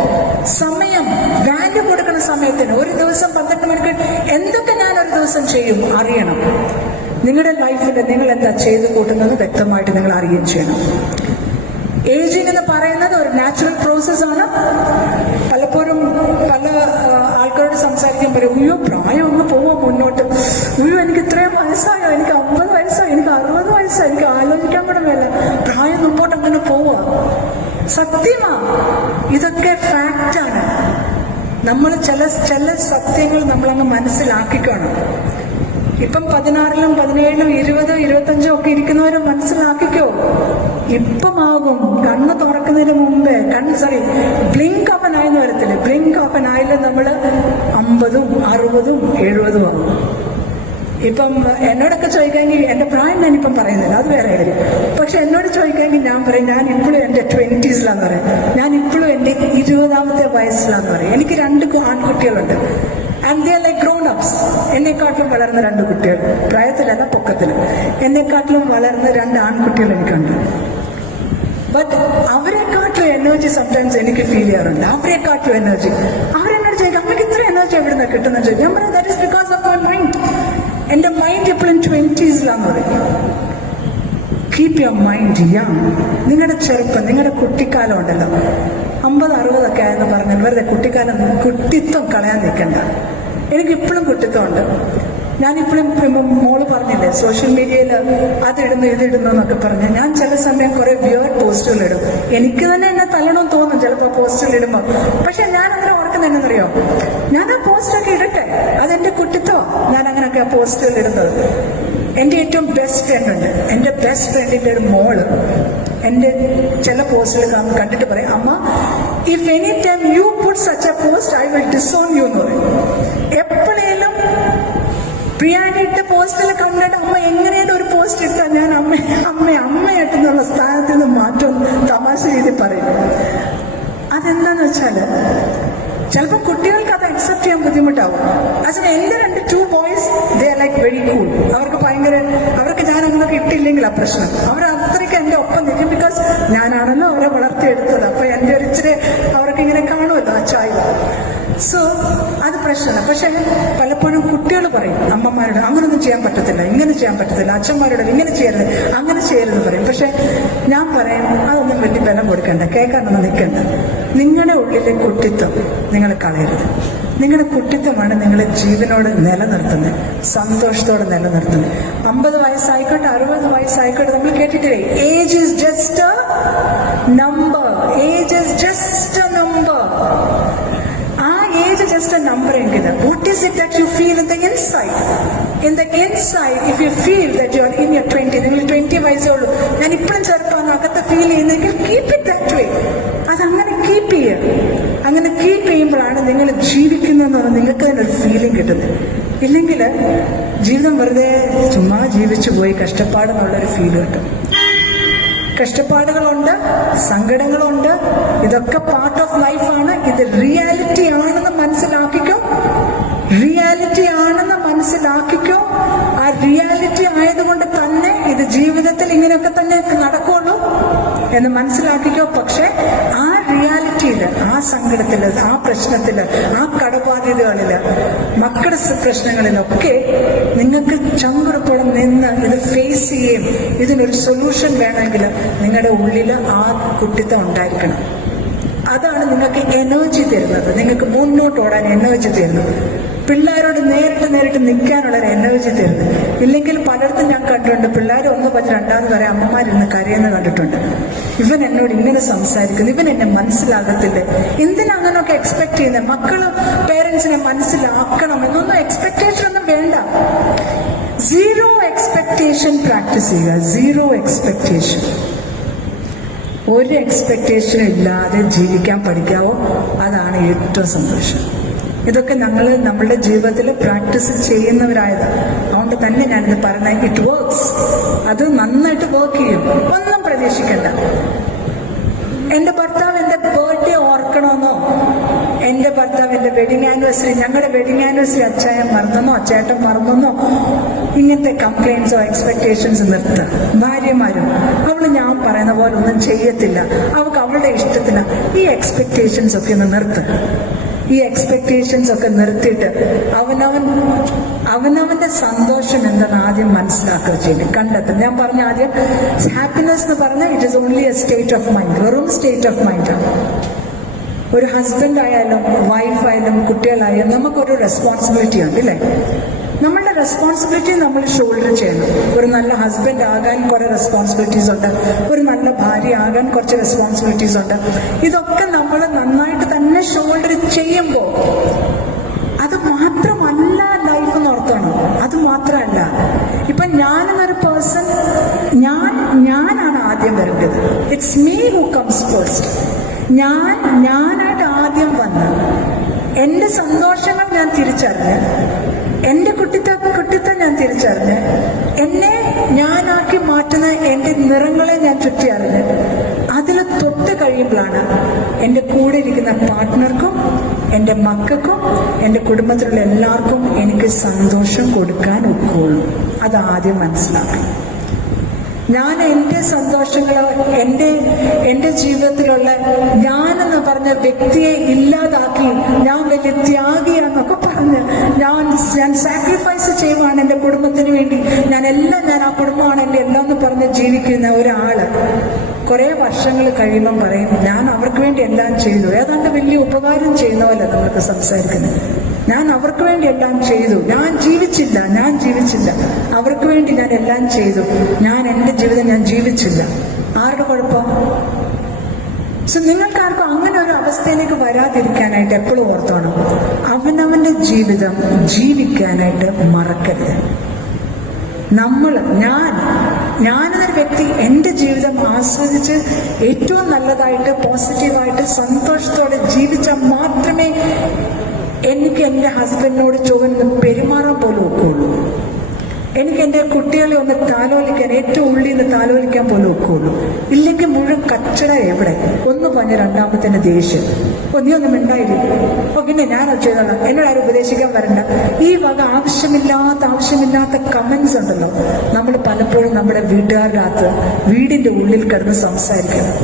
സമയം വാല്യൂ കൊടുക്കുന്ന സമയത്തിന്. ഒരു ദിവസം 12 മണിക്കൂർ എന്തൊക്കെ ഞാൻ ഒരു ദിവസം ചെയ്യും അറിയണം. നിങ്ങളുടെ ലൈഫിൽ നിങ്ങൾ എന്താ ചെയ്തു കൂട്ടുന്നത് വ്യക്തമായിട്ട് നിങ്ങൾ അറിയുകയും ചെയ്യണം. ഏജിങ് എന്ന് പറയുന്നത് ഒരു നാച്ചുറൽ പ്രോസസ് ആണ്. പലപ്പോഴും പല ആൾക്കാരോട് സംസാരിക്കാൻ പറയും, അയ്യോ പ്രായം ഒന്ന് പോവാ മുന്നോട്ട്, അയ്യോ എനിക്ക് ഇത്രയും വയസ്സായോ, എനിക്ക് 50 വയസ്സായോ, എനിക്ക് 60 വയസ്സായോ, എനിക്ക് ആലോചിക്കാൻ കൂടെ മേല, പ്രായം മുമ്പോട്ട് അങ്ങനെ പോവാ. സത്യമാ, ഇതൊക്കെ ഫാക്റ്റാണ്. നമ്മൾ ചില സത്യങ്ങൾ നമ്മളങ്ങ് മനസ്സിലാക്കിക്കണം. ഇപ്പം 16ലും 17ലും 20, 25 ഒക്കെ ഇരിക്കുന്നവര് മനസ്സിലാക്കിക്കോ. ഇപ്പമാകും കണ്ണ് തുറക്കുന്നതിന് മുമ്പേ ബ്ലിങ്ക് ഓഫ് എൻ ആയെന്ന് വരത്തില്ലേ? ബ്ലിങ്ക് ഓഫ് എൻ ആയില് നമ്മള് 50, 60, 70 ആകും. ഇപ്പം എന്നോടൊക്കെ ചോദിക്കാമെങ്കിൽ എന്റെ പ്രായം ഞാനിപ്പം പറയുന്നില്ല, അത് വേറെ കാര്യം. പക്ഷെ എന്നോട് ചോദിക്കാമെങ്കിൽ ഞാൻ പറയും, ഞാൻ ഇപ്പോഴും എന്റെ 20s പറയും, ഞാൻ ഇപ്പോഴും എന്റെ 20ാമത്തെ വയസ്സിലാന്ന് പറയും. എനിക്ക് 2 ആൺകുട്ടികളുണ്ട്. And they are like grown ups. എന്നെക്കാട്ടിലും വളർന്ന 2 കുട്ടികൾ, പ്രായത്തിലല്ല പൊക്കത്തില്. എന്നെക്കാട്ടിലും വളർന്ന 2 ആൺകുട്ടികൾ എനിക്കുണ്ട്. ബട്ട് അവരെക്കാട്ടിലും എനർജി സംടൈംസ് എനിക്ക് ഫീൽ ചെയ്യാറുണ്ട്. അവരെക്കാട്ടിലും എനർജി. അവരെന്നോട് ചോദിക്കും, അമ്മയ്ക്ക് ഇത്ര എനർജി എവിടെ നിന്ന് കിട്ടുന്ന ചോദിക്കും. ഞാൻ പറയാം, that is because of my mind. എന്റെ മൈൻഡ് എപ്പോഴും 20s പറയും. Keep your mind young. നിങ്ങളുടെ ചെറുപ്പം, നിങ്ങളുടെ കുട്ടിക്കാലം ഉണ്ടല്ലോ, 50, 60 ഒക്കെ ആയെന്ന് പറഞ്ഞാൽ വെറുതെ കുട്ടിത്വം കളയാൻ നിൽക്കണ്ട. എനിക്കിപ്പോഴും കുട്ടിത്വമുണ്ട്. ഞാനിപ്പോഴും മോള് പറഞ്ഞില്ലേ സോഷ്യൽ മീഡിയയിൽ അതിടുന്നു ഇതിടുന്നു എന്നൊക്കെ പറഞ്ഞ്, ഞാൻ ചില സമയം കുറെ വിയേർഡ് പോസ്റ്റുകൾ ഇടും. എനിക്ക് തന്നെ എന്നെ തല്ലണമെന്ന് തോന്നും ചിലപ്പോൾ പോസ്റ്റുകൾ ഇടുമ്പോൾ. പക്ഷെ ഞാൻ അങ്ങനെ ഓർക്കുന്നത് എന്നറിയോ, ഞാൻ ആ പോസ്റ്റൊക്കെ ഇടട്ടെ, അതെന്റെ കുട്ടിത്വം. ഞാൻ അങ്ങനെയൊക്കെ ആ പോസ്റ്റുകൾ ഇടുന്നത്. എന്റെ ഏറ്റവും ബെസ്റ്റ് ഫ്രണ്ട് ഉണ്ട്. എന്റെ ബെസ്റ്റ് ഫ്രണ്ടിന്റെ ഒരു മോള് എന്റെ ചില പോസ്റ്റുകൾ കണ്ടിട്ട് പറയും, അമ്മ if any time you put such A post I will disown U എന്ന് പറയും. എപ്പോഴേലും പ്രിയാനിട്ട പോസ്റ്റിൽ കണ്ടിട്ട് അമ്മ എങ്ങനെയാലും ഒരു പോസ്റ്റ് ഇട്ടാൽ ഞാൻ അമ്മയായിട്ടെന്നുള്ള സ്ഥാനത്ത് നിന്ന് മാറ്റം തമാശ രീതി പറയും. അതെന്താന്ന് വെച്ചാല് ചിലപ്പോൾ കുട്ടികൾക്ക് അത് അക്സെപ്റ്റ് ചെയ്യാൻ ബുദ്ധിമുട്ടാവും. അതിന് എന്റെ 2 boys they are like very cool. അവർക്ക് ഞാൻ അങ്ങനെയൊക്കെ ഇട്ടില്ലെങ്കിൽ ആ പ്രശ്നം. അവർ അത്രയ്ക്ക് എന്റെ ഒപ്പം നിൽക്കും. ബിക്കോസ് ഞാനാണല്ലോ അവരെ വളർത്തിയെടുത്തത്. അപ്പൊ എന്റെ ഒരു ഇച്ചിരി അവർക്ക് ഇങ്ങനെ കാണുമല്ലോ ആ ചായ. സോ അത് പ്രശ്നമാണ്. പക്ഷെ പലപ്പോഴും കുട്ടികൾ പറയും അമ്മമാരോട്, അങ്ങനൊന്നും ചെയ്യാൻ പറ്റത്തില്ല, ഇങ്ങനെ ചെയ്യാൻ പറ്റത്തില്ല, അച്ഛന്മാരോട് ഇങ്ങനെ ചെയ്യരുത്, അങ്ങനെ ചെയ്യരുതെന്ന് പറയും. പക്ഷെ ഞാൻ പറയും, അതൊന്നും വലിയ ബലം കൊടുക്കണ്ട, കേൾക്കാനൊന്നും നിൽക്കണ്ട. നിങ്ങളുടെ ഉള്ളിലെ കുട്ടിത്വം നിങ്ങൾ കളയരുത്. നിങ്ങളുടെ കുട്ടിത്വമാണ് നിങ്ങളെ ജീവനോട് നിലനിർത്തുന്നത്, സന്തോഷത്തോടെ നിലനിർത്തുന്നത്. 50 വയസ്സായിക്കോട്ടെ, 60 വയസ്സായിക്കോട്ടെ, നമ്മൾ കേട്ടിട്ടില്ലേ, age is just A number. Age is just A number. Age is just a number. What is it that you feel in the inside? In the inside, if you feel that you are in your 20 വയസ്സുള്ളൂ, ഞാൻ ഇപ്പോഴും ചെറുപ്പം അകത്ത് feel ചെയ്യുന്നെങ്കിൽ keep it that way. അതങ്ങനെ keep ചെയ്യുക. അങ്ങനെ keep ചെയ്യുമ്പോഴാണ് നിങ്ങൾ ജീവിക്കുന്നതെന്ന് പറഞ്ഞാൽ നിങ്ങൾക്ക് തന്നെ ഒരു ഫീലിംഗ് കിട്ടുന്നത്. ഇല്ലെങ്കിൽ ജീവിതം വെറുതെ ചുമ്മാ ജീവിച്ചു പോയി കഷ്ടപ്പാടെന്നുള്ളൊരു ഫീൽ കിട്ടും. കഷ്ടപ്പാടുകളുണ്ട്, സങ്കടങ്ങളുണ്ട്, ഇതൊക്കെ പാർട്ട് ഓഫ് ലൈഫാണ്. ഇത് റിയാലിറ്റി ആണെന്ന് മനസ്സിലാക്കിക്കോ. റിയാലിറ്റി ആണെന്ന് മനസ്സിലാക്കിക്കോ. ആ റിയാലിറ്റി ആയതുകൊണ്ട് തന്നെ ഇത് ജീവിതത്തിൽ ഇങ്ങനെയൊക്കെ തന്നെ നടക്കുള്ളൂ എന്ന് മനസ്സിലാക്കിക്കോ. പക്ഷെ ആ റിയാലിറ്റിയില്, ആ സങ്കടത്തില്, ആ പ്രശ്നത്തില്, ആ കടബാധ്യതകളില്, മക്കളുടെ പ്രശ്നങ്ങളിലൊക്കെ നിങ്ങൾക്ക് ചങ്കുറപ്പോളം നിന്ന് ഇത് ഫേസ് ചെയ്യുകയും ഇതിനൊരു സൊല്യൂഷൻ വേണമെങ്കിൽ നിങ്ങളുടെ ഉള്ളിൽ ആ കുട്ടിത്തം ഉണ്ടായിരിക്കണം. അതാണ് നിങ്ങൾക്ക് എനർജി തരുന്നത്, നിങ്ങൾക്ക് മുന്നോട്ട് ഓടാൻ എനർജി തരുന്നത്, പിള്ളേരോട് നേരിട്ട് നിൽക്കാനുള്ളൊരു എനർജി തരുന്നത്. ഇല്ലെങ്കിൽ പലയിടത്തും ഞാൻ കണ്ടിട്ടുണ്ട്, പിള്ളേർ ഒന്ന് പറഞ്ഞ് രണ്ടാമത് പറയാം അമ്മമാരിന്ന് കരയെന്ന് കണ്ടിട്ടുണ്ട്. ഇവൻ എന്നോട് ഇങ്ങനെ സംസാരിക്കുന്നു, ഇവൻ എന്നെ മനസ്സിലാകത്തില്ലേ, എന്തിനാ അങ്ങനെയൊക്കെ എക്സ്പെക്ട് ചെയ്യുന്നത്? മക്കള് പേരൻസിനെ മനസ്സിലാക്കണം എന്നൊന്നും എക്സ്പെക്ടേഷൻ ഒന്നും വേണ്ട. സീറോ എക്സ്പെക്ടേഷൻ പ്രാക്ടീസ് ചെയ്യുക. Zero expectation. ഒരു എക്സ്പെക്ടേഷനും ഇല്ലാതെ ജീവിക്കാൻ പഠിക്കാവോ, അതാണ് ഏറ്റവും സന്തോഷം. ഇതൊക്കെ ഞങ്ങൾ നമ്മളുടെ ജീവിതത്തിൽ പ്രാക്ടീസ് ചെയ്യുന്നവരായതാണ്. അതുകൊണ്ട് തന്നെ ഞാനിത് പറഞ്ഞത്, ഇറ്റ് വർക്ക്സ്. അത് നന്നായിട്ട് വർക്ക് ചെയ്യും. ഒന്നും പ്രതീക്ഷിക്കണ്ട. എന്റെ ഭർത്താവ് എന്റെ ബർത്ത്ഡേ ഓർക്കണമെന്നോ, എന്റെ ഭർത്താവ് എന്റെ വെഡിങ് ആനിവേഴ്സറി, ഞങ്ങളുടെ വെഡിങ് ആനിവേഴ്സറി അച്ചായൻ മറന്നെന്നോ അച്ചായട്ടൻ മറന്നെന്നോ, ഇങ്ങനത്തെ കംപ്ലൈൻസോ എക്സ്പെക്ടേഷൻസ് നിർത്തുക. ഭാര്യമാരും അവള് ഞാൻ പറയുന്ന പോലെ ഒന്നും ചെയ്യത്തില്ല, അവൾക്ക് അവളുടെ ഇഷ്ടത്തിന്, ഈ എക്സ്പെക്ടേഷൻസ് ഒക്കെ ഒന്ന് നിർത്തുക. ഈ എക്സ്പെക്ടേഷൻസ് ഒക്കെ നിർത്തിയിട്ട് അവനവന്റെ സന്തോഷം എന്തെന്ന് ആദ്യം മനസ്സിലാക്കുക ചെയ്യും, കണ്ടെത്തും. ഞാൻ പറഞ്ഞ ആദ്യം ഹാപ്പിനെസ് എന്ന് പറഞ്ഞാൽ it is only A state of mind, വെറും സ്റ്റേറ്റ് ഓഫ് മൈൻഡാണ്. ഒരു ഹസ്ബൻഡ് ആയാലും വൈഫായാലും കുട്ടികളായാലും നമുക്കൊരു റെസ്പോൺസിബിലിറ്റി ഉണ്ട്, ഇല്ലേ? നമ്മളുടെ റെസ്പോൺസിബിലിറ്റി നമ്മൾ ഷോൾഡർ ചെയ്യണം. ഒരു നല്ല ഹസ്ബൻഡ് ആകാൻ കുറെ റെസ്പോൺസിബിലിറ്റീസ് ഉണ്ട്, ഒരു നല്ല ഭാര്യ ആകാൻ കുറച്ച് റെസ്പോൺസിബിലിറ്റീസ് ഉണ്ട്. ഇതൊക്കെ നമ്മൾ നന്നായിട്ട് തന്നെ ഷോൾഡർ ചെയ്യുമ്പോൾ അത് മാത്രമല്ല ലൈഫ് എന്ന് ഓർക്കണം. അത് മാത്രമല്ല, ഇപ്പൊ ഞാനെന്നൊരു പേഴ്സൺ, ഞാനാണ് ആദ്യം വരേണ്ടത്. It's me who comes first. ഞാനായിട്ട് ആദ്യം വന്ന് എന്റെ സന്തോഷങ്ങൾ ഞാൻ തിരിച്ചറിഞ്ഞ്, എന്റെ കുട്ടിത്തം ഞാൻ തിരിച്ചറിഞ്ഞ്, എന്നെ ഞാനാക്കി മാറ്റുന്ന എന്റെ നിറങ്ങളെ ഞാൻ ചുറ്റിയറിഞ്ഞ് അതിൽ തൊട്ട് കഴിയുമ്പോഴാണ് എന്റെ കൂടെ ഇരിക്കുന്ന പാർട്ട്ണർക്കും എന്റെ മക്കൾക്കും എന്റെ കുടുംബത്തിലുള്ള എല്ലാവർക്കും എനിക്ക് സന്തോഷം കൊടുക്കാൻ ഒക്കുള്ളൂ. അതാദ്യം മനസ്സിലാക്കണം. ഞാൻ എന്റെ സന്തോഷങ്ങളോ എന്റെ ജീവിതത്തിലുള്ള ഞാനെന്ന് പറഞ്ഞ വ്യക്തിയെ ഇല്ലാതാക്കി ഞാൻ വലിയ ത്യാഗിയാന്നൊക്കെ പറഞ്ഞ് ഞാൻ സാക്രിഫൈസ് ചെയ്യുവാണ് എന്റെ കുടുംബത്തിന് വേണ്ടി, ഞാൻ ആ കുടുംബമാണ് എന്റെ എല്ലാം എന്ന് പറഞ്ഞ് ജീവിക്കുന്ന ഒരാള് കുറെ വർഷങ്ങൾ കഴിയുമ്പം പറയും, ഞാൻ അവർക്ക് വേണ്ടി എല്ലാം ചെയ്തു. ഏതാണ്ട് വലിയ ഉപകാരം ചെയ്യുന്ന പോലെ നമ്മൾക്ക് സംസാരിക്കുന്നത്. ഞാൻ അവർക്ക് വേണ്ടി എല്ലാം ചെയ്തു, ഞാൻ ജീവിച്ചില്ല, അവർക്ക് വേണ്ടി ഞാൻ എല്ലാം ചെയ്തു, ഞാൻ എന്റെ ജീവിതം ഞാൻ ജീവിച്ചില്ല. ആരുടെ കുഴപ്പം? സോ നിങ്ങൾക്കാർക്കും അങ്ങനെ ഒരു അവസ്ഥയിലേക്ക് വരാതിരിക്കാനായിട്ട് എപ്പോഴും ഓർത്തോണം, അവനവന്റെ ജീവിതം ജീവിക്കാനായിട്ട് മറക്കരുത്. ഞാനെന്നൊരു വ്യക്തി എന്റെ ജീവിതം ആസ്വദിച്ച് ഏറ്റവും നല്ലതായിട്ട് പോസിറ്റീവായിട്ട് സന്തോഷത്തോടെ ജീവിച്ചാൽ മാത്രമേ എനിക്ക് എന്റെ ഹസ്ബൻഡിനോട് ചൊവ്വന്ന് പെരുമാറാൻ പോലും ഒക്കുള്ളൂ. എനിക്ക് എന്റെ കുട്ടികളെ ഒന്ന് താലോലിക്കാൻ, ഏറ്റവും ഉള്ളിൽ നിന്ന് താലോലിക്കാൻ പോലും ഒക്കുള്ളൂ. ഇല്ലെങ്കിൽ മുഴുവൻ കച്ചട. എവിടെ ഒന്ന് പറഞ്ഞ രണ്ടാമത്തെ ദേഷ്യം, നീ ഒന്നും ഉണ്ടായില്ലേ, പിന്നെ ഞാനത് ചെയ്തോളാം, എന്നോട് ആരും ഉപദേശിക്കാൻ വരണ്ട. ഈ വക ആവശ്യമില്ലാത്ത കമന്റ്സ് ഉണ്ടല്ലോ, നമ്മൾ പലപ്പോഴും നമ്മുടെ വീട്ടുകാരുടെ അകത്ത് വീടിന്റെ ഉള്ളിൽ കിടന്ന് സംസാരിക്കണം.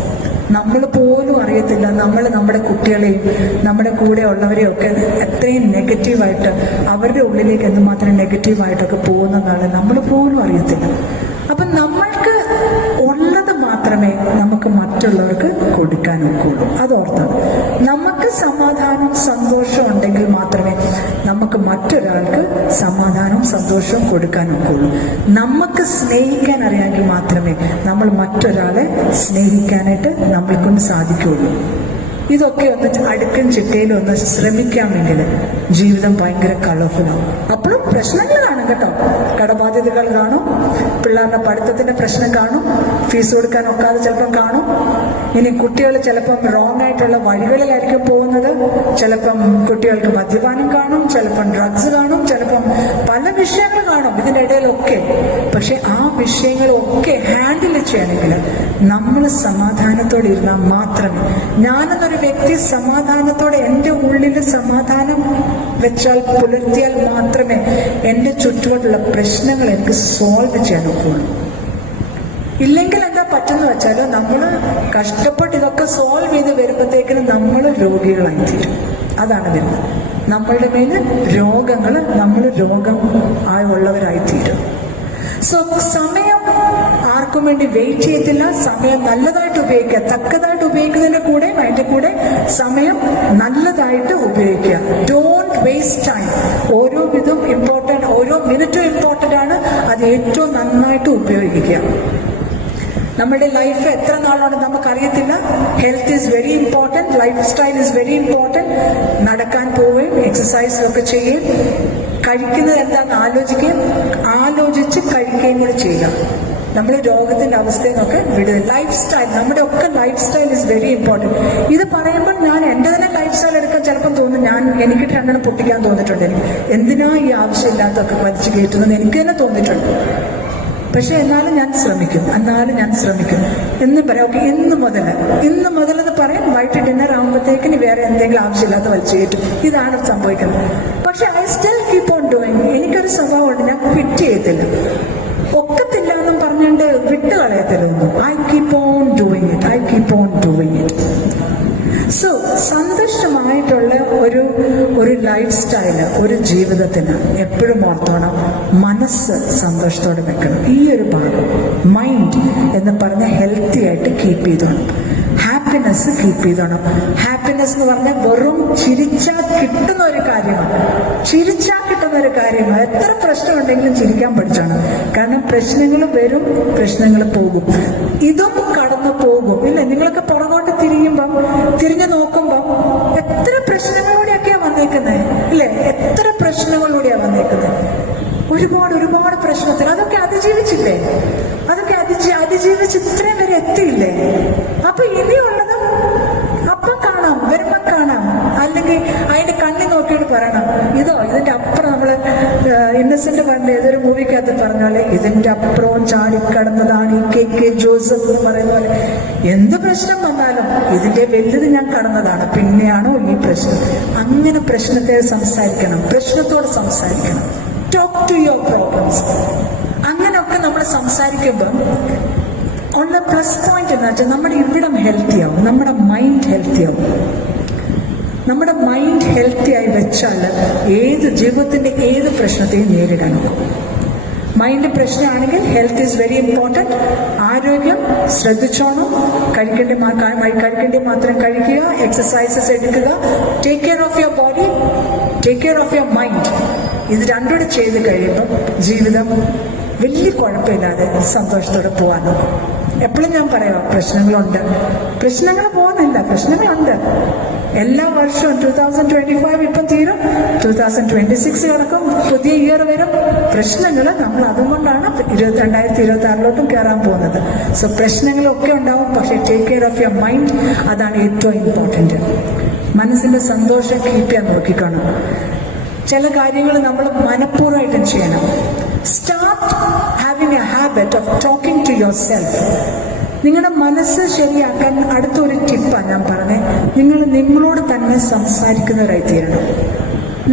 നമ്മൾ പോലും അറിയത്തില്ല നമ്മൾ നമ്മുടെ കുട്ടികളെയും നമ്മുടെ കൂടെ ഉള്ളവരെയും ഒക്കെ എത്രയും നെഗറ്റീവായിട്ട് അവരുടെ ഉള്ളിലേക്ക് എന്തുമാത്രം നെഗറ്റീവായിട്ടൊക്കെ പോകുന്നതാണ് നമ്മൾ പോലും അറിയത്തില്ല. അപ്പൊ നമ്മൾക്ക് ഉള്ളത് മാത്രമേ നമുക്ക് മറ്റുള്ളവർക്ക് കൊടുക്കാൻ ഒക്കുള്ളൂ. അതോർത്താണ്, നമുക്ക് സമാധാനം സന്തോഷം ഉണ്ടെങ്കിൽ മാത്രമേ നമുക്ക് മറ്റൊരാൾക്ക് സമാധാനവും സന്തോഷവും കൊടുക്കാൻ ഒക്കുള്ളൂ. നമുക്ക് സ്നേഹിക്കാൻ അറിയാമെങ്കിൽ മാത്രമേ നമ്മൾ മറ്റൊരാളെ സ്നേഹിക്കാനായിട്ട് നമ്മളെ കൊണ്ട് സാധിക്കുകയുള്ളൂ. ഇതൊക്കെ ഒന്ന് അടുക്കും ചിട്ടയിലും ഒന്ന് ശ്രമിക്കാമെങ്കിൽ ജീവിതം ഭയങ്കര കളർഫുള്ളാവും. അപ്പോഴും പ്രശ്നങ്ങൾ കാണും കേട്ടോ. കടബാധ്യതകൾ കാണും, പിള്ളേരുടെ പഠിത്തത്തിന്റെ പ്രശ്നം കാണും, ഫീസ് കൊടുക്കാൻ ഒക്കാതെ ചിലപ്പം കാണും. ഇനി കുട്ടികൾ ചിലപ്പം റോങ് ആയിട്ടുള്ള വഴികളിലായിരിക്കും പോകുന്നത്. ചിലപ്പം കുട്ടികൾക്ക് മദ്യപാനം കാണും, ചിലപ്പം ഡ്രഗ്സ് കാണും, ചിലപ്പം പല വിഷയങ്ങൾ കാണും ഇതിന്റെ ഇടയിലൊക്കെ. പക്ഷെ ആ വിഷയങ്ങളൊക്കെ ഹാൻഡിൽ ചെയ്യണമെങ്കിൽ നമ്മൾ സമാധാനത്തോടെ ഇരുന്നാൽ മാത്രമേ, ഞാനെന്നൊരു വ്യക്തി സമാധാനത്തോടെ എൻ്റെ ഉള്ളിൽ സമാധാനം വെച്ചാൽ പുലർത്തിയാൽ മാത്രമേ എൻ്റെ ചുറ്റുപാടുള്ള പ്രശ്നങ്ങൾ എനിക്ക് സോൾവ് ചെയ്യാൻ ഒക്കുള്ളൂ. ഇല്ലെങ്കിൽ എന്താ പറ്റുന്ന വെച്ചാൽ നമ്മൾ കഷ്ടപ്പെട്ട് ഇതൊക്കെ സോൾവ് ചെയ്ത് വരുമ്പോഴത്തേക്കിനും നമ്മൾ രോഗികളായി തീരും. അതാണ് വരുന്നത്. നമ്മളുടെ മേൽ രോഗങ്ങൾ, നമ്മൾ രോഗം ഉള്ളവരായി തീരും. സോ സമയം ആർക്കും വേണ്ടി വെയിറ്റ് ചെയ്യത്തില്ല. സമയം നല്ലതായിട്ട് ഉപയോഗിക്കുക, തക്കതായിട്ട് ഉപയോഗിക്കുന്നതിന്റെ കൂടെ അതിന്റെ കൂടെ സമയം നല്ലതായിട്ട് ഉപയോഗിക്കുക. Don't waste time. ഓരോ വിധം ഇമ്പോർട്ടന്റ്, ഓരോ മിനിറ്റും ഇമ്പോർട്ടന്റ് ആണ്. അത് ഏറ്റവും നന്നായിട്ട് ഉപയോഗിക്കുക. നമ്മുടെ ലൈഫ് എത്ര നാളുണ്ടെന്ന് നമുക്കറിയത്തില്ല. Health is very important, life style is very important. നടക്കാൻ പോവുകയും എക്സസൈസൊക്കെ ചെയ്യുകയും കഴിക്കുന്നത് എന്താണെന്ന് ആലോചിക്കുകയും ആലോചിച്ച് കഴിക്കുകയും കൂടി ചെയ്യുക. നമ്മൾ രോഗത്തിന്റെ അവസ്ഥയിൽ നിന്നൊക്കെ വിടുക. ലൈഫ് സ്റ്റൈൽ, നമ്മുടെ ഒക്കെ life style is very important. ഇത് പറയുമ്പോൾ ഞാൻ എൻ്റെ തന്നെ ലൈഫ് സ്റ്റൈൽ എടുക്കാൻ ചിലപ്പം തോന്നും, എനിക്ക് രണ്ടെണ്ണം പൊട്ടിക്കാൻ തോന്നിയിട്ടുണ്ട്. എന്തിനാ ഈ ആവശ്യമില്ലാത്തൊക്കെ വലിച്ചു കയറ്റുന്നത് എനിക്ക് തന്നെ തോന്നിയിട്ടുണ്ട്. പക്ഷെ എന്നാലും ഞാൻ ശ്രമിക്കും എന്ന് പറയാം. ഓക്കെ, ഇന്ന് മുതലെന്ന് പറയാം. വൈകിട്ട് ഡിന്നർ ആകുമ്പോഴത്തേക്കിന് വേറെ എന്തെങ്കിലും ആവശ്യമില്ലാത്ത വലിച്ചു കയറ്റും. ഇതാണ് സംഭവിക്കുന്നത്. പക്ഷെ I still keep on doing. എനിക്കൊരു സ്വഭാവമുണ്ട്, ഞാൻ ക്വിറ്റ് ചെയ്യത്തില്ല. ഒക്കത്തില്ല എന്നും പറഞ്ഞുകൊണ്ട് വിട്ട് കളയത്തില്ലൊന്നും. I keep on doing it. So സന്തുഷ്ടമായിട്ടുള്ള ഒരു ലൈഫ് സ്റ്റൈല്, ഒരു ജീവിതത്തിന് എപ്പോഴും ഓർത്തോണം, മനസ്സ് സന്തോഷത്തോടെ വെക്കണം. ഈ ഒരു ഭാഗം മൈൻഡ് എന്ന് പറഞ്ഞ ഹെൽത്തി ആയിട്ട് കീപ്പ് ചെയ്തോണം. ഹാപ്പിനെസ് കീപ്പ് ചെയ്തോണം. ഹാപ്പിനെസ് എന്ന് പറഞ്ഞാൽ വെറും ചിരിച്ചാൽ കിട്ടുന്ന ഒരു കാര്യമാണ്. എത്ര പ്രശ്നം ഉണ്ടെങ്കിലും ചിരിക്കാൻ പഠിച്ചോണം. കാരണം പ്രശ്നങ്ങൾ വരും, പ്രശ്നങ്ങൾ പോകും. ഇതും കടന്നു പോകും. ഇല്ലേ, നിങ്ങളൊക്കെ പുറകോട്ട് തിരിഞ്ഞു നോക്കുമ്പോ എത്ര പ്രശ്നങ്ങളിലൂടെയൊക്കെയാ വന്നേക്കുന്നത്. ഇല്ലേ, എത്ര പ്രശ്നങ്ങളിലൂടെയാ വന്നേക്കുന്നത്. ഒരുപാട് പ്രശ്നത്തിൽ അതൊക്കെ അതിജീവിച്ചില്ലേ? അതൊക്കെ അതിജീവിച്ച് ഇത്രയും വരെ എത്തിയില്ലേ? അപ്പൊ ഇനിയുള്ളത് അപ്പൊ കാണാം, വരുമ്പോ കാണാം. അല്ലെങ്കിൽ അതിന്റെ കണ്ണിൽ നോക്കിയിട്ട് പറയണം, ഇതിന്റെ അപ്പുറം. നമ്മള് ഇന്നസെന്റ് പണ്ട് ഏതൊരു മൂവിക്കകത്ത് പറഞ്ഞാല് ഇതിന്റെ അപ്പുറവും ചാടിക്കടന്നതാണ് ഈ KK ജോസഫ് എന്ന് പറയുന്ന പോലെ. എന്ത് പ്രശ്നം വന്നാലും ഇതിന്റെ വലുത് ഞാൻ കടന്നതാണ്, പിന്നെയാണോ ഈ പ്രശ്നം? അങ്ങനെ പ്രശ്നത്തോട് സംസാരിക്കണം. Talk to your problems. അങ്ങനെയൊക്കെ നമ്മൾ സംസാരിക്കുമ്പോൾ ഉള്ള പ്ലസ് പോയിന്റ് എന്ന് വെച്ചാൽ നമ്മുടെ ഇവിടം ഹെൽത്തി ആവും, നമ്മുടെ മൈൻഡ് ഹെൽത്തി ആവും. നമ്മുടെ മൈൻഡ് ഹെൽത്തി ആയി വെച്ചാൽ ജീവിതത്തിന്റെ ഏത് പ്രശ്നത്തെയും നേരിടണം. മൈൻഡ് പ്രശ്നമാണെങ്കിൽ ഹെൽത്ത് ഈസ് വെരി ഇമ്പോർട്ടൻറ്റ്. ആരോഗ്യം ശ്രദ്ധിച്ചോണം. കഴിക്കേണ്ടി മാത്രം കഴിക്കുക, എക്സസൈസസ് എടുക്കുക. Take care of your body, take care of your mind. ഇത് രണ്ടുകൂടെ ചെയ്ത് കഴിയുമ്പോൾ ജീവിതം വലിയ കുഴപ്പമില്ലാതെ സന്തോഷത്തോടെ പോകാനോ. എപ്പോഴും ഞാൻ പറയാം, പ്രശ്നങ്ങൾ പോകുന്നില്ല, പ്രശ്നങ്ങളുണ്ട്. എല്ലാ വർഷവും 2025 ഇപ്പം തീരും, 2026 കിടക്കും, പുതിയ ഇയർ വരും. പ്രശ്നങ്ങൾ നമ്മൾ അതുകൊണ്ടാണ് 2026 കയറാൻ പോകുന്നത്. സോ പ്രശ്നങ്ങളൊക്കെ ഉണ്ടാവും, പക്ഷെ take care of your mind. അതാണ് ഏറ്റവും ഇമ്പോർട്ടൻറ്റ്. മനസ്സിന്റെ സന്തോഷം കീപ്പ് ചെയ്യാൻ നോക്കിക്കണം. ചില കാര്യങ്ങൾ നമ്മൾ മനഃപൂർവ്വമായിട്ടും ചെയ്യണം. Start having a habit of talking to your self. നിങ്ങളുടെ മനസ്സ് ശരിയാക്കാൻ അടുത്തൊരു ടിപ്പാണ് ഞാൻ പറഞ്ഞത്. നിങ്ങളോട് തന്നെ സംസാരിക്കുന്നവരായി തീരണം.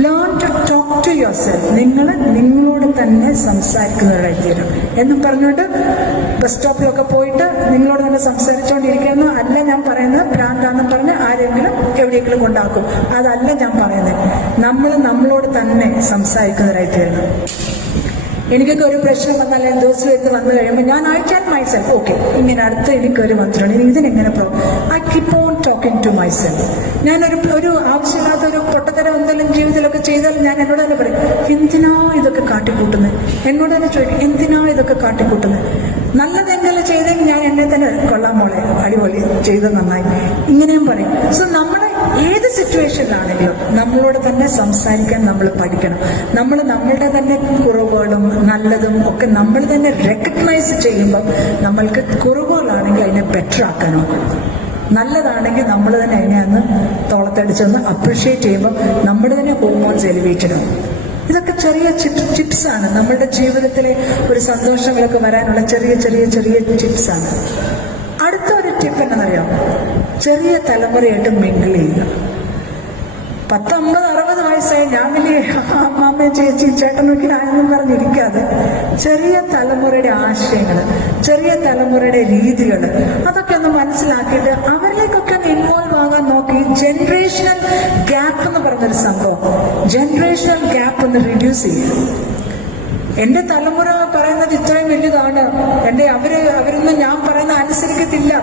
Learn to talk to your self. നിങ്ങളോട് തന്നെ സംസാരിക്കുന്നവരായി തീരണം എന്ന് പറഞ്ഞുകൊണ്ട് ബസ് സ്റ്റോപ്പിലൊക്കെ പോയിട്ട് നിങ്ങളോട് തന്നെ സംസാരിച്ചുകൊണ്ടിരിക്കുന്നു അല്ല ഞാൻ പറയുന്നത്. ഭ്രാന്താണെന്ന് പറഞ്ഞ് ആരെങ്കിലും എവിടെയെങ്കിലും കൊണ്ടാക്കും, അതല്ല ഞാൻ പറയുന്നത്. നമ്മളോട് തന്നെ സംസാരിക്കുന്നവരായി തീരണം. എനിക്കൊക്കെ ഒരു പ്രശ്നം വന്നാൽ ദിവസം എടുത്ത് വന്നു കഴിയുമ്പോൾ ഞാൻ ഐ ക്യാൻ മൈസെൽഫ് ഓക്കെ ഇങ്ങനെ അടുത്ത് എനിക്കൊരു വന്നിട്ടുണ്ട് ഇതിനെങ്ങനെ I keep on talking to myself. ഞാനൊരു ആവശ്യമില്ലാത്ത ഒരു പൊട്ടത്തരം എന്തെങ്കിലും ജീവിതത്തിലൊക്കെ ചെയ്താൽ ഞാൻ എന്നോട് തന്നെ പറയും എന്തിനാ ഇതൊക്കെ കാട്ടിക്കൂട്ടുന്നത്, എന്നോട് തന്നെ ചോദിക്കും എന്തിനാ ഇതൊക്കെ കാട്ടിക്കൂട്ടുന്നത്. നല്ലതെങ്കിലും ചെയ്തെങ്കിൽ ഞാൻ എന്നെ തന്നെ കൊള്ളാൻ മോളെ അടിപൊളി ചെയ്ത് നന്നായി ഇങ്ങനെയും പറയും. സോ നമ്മളെ ഏത് സിറ്റുവേഷനിലാണെങ്കിലും നമ്മളോട് തന്നെ സംസാരിക്കാൻ നമ്മൾ പഠിക്കണം. നമ്മൾ നമ്മളുടെ തന്നെ കുറവുകളും നല്ലതും ഒക്കെ നമ്മൾ തന്നെ റെക്കഗ്നൈസ് ചെയ്യുമ്പോൾ നമ്മൾക്ക് കുറവുകളാണെങ്കിൽ അതിനെ ബെറ്റർ ആക്കാനോ നല്ലതാണെങ്കിൽ നമ്മൾ തന്നെ അതിനെ അന്ന് തോളത്തടിച്ചൊന്ന് അപ്രിഷ്യേറ്റ് ചെയ്യുമ്പോൾ നമ്മുടെ തന്നെ ഹോർമോൺസ് എലിവേറ്റഡ് ആവും. ഇതൊക്കെ ചെറിയ ടിപ്സാണ് നമ്മളുടെ ജീവിതത്തിലെ ഒരു സന്തോഷങ്ങളൊക്കെ വരാനുള്ള ചെറിയ ചെറിയ ചെറിയ ടിപ്സാണ്. അടുത്ത ഒരു ടിപ്പ് എന്നറിയാം, ചെറിയ തലമുറയായിട്ട് മിങ്കിൾ ചെയ്യുക. 10, 50, 60 വയസ്സായി ഞാൻ വലിയ അമ്മാമ്മ ചേച്ചി ചേട്ടനൊക്കെ ആയെന്നും പറഞ്ഞിരിക്കാതെ ചെറിയ തലമുറയുടെ ആശയങ്ങൾ, ചെറിയ തലമുറയുടെ രീതികൾ അതൊക്കെ ഒന്ന് മനസ്സിലാക്കിയിട്ട് അവരിലേക്കൊക്കെ ഇൻവോൾവ് ആകാൻ നോക്കി. ജനറേഷണൽ ഗ്യാപ്പ് എന്ന് പറഞ്ഞൊരു സംഭവം, ജനറേഷണൽ ഗ്യാപ്പ് ഒന്ന് റിഡ്യൂസ് ചെയ്യുക. എന്റെ തലമുറ പറയുന്നത് ഇത്രയും വലുതാണ്, അവരൊന്നും ഞാൻ പറയുന്ന അനുസരിക്കത്തില്ല,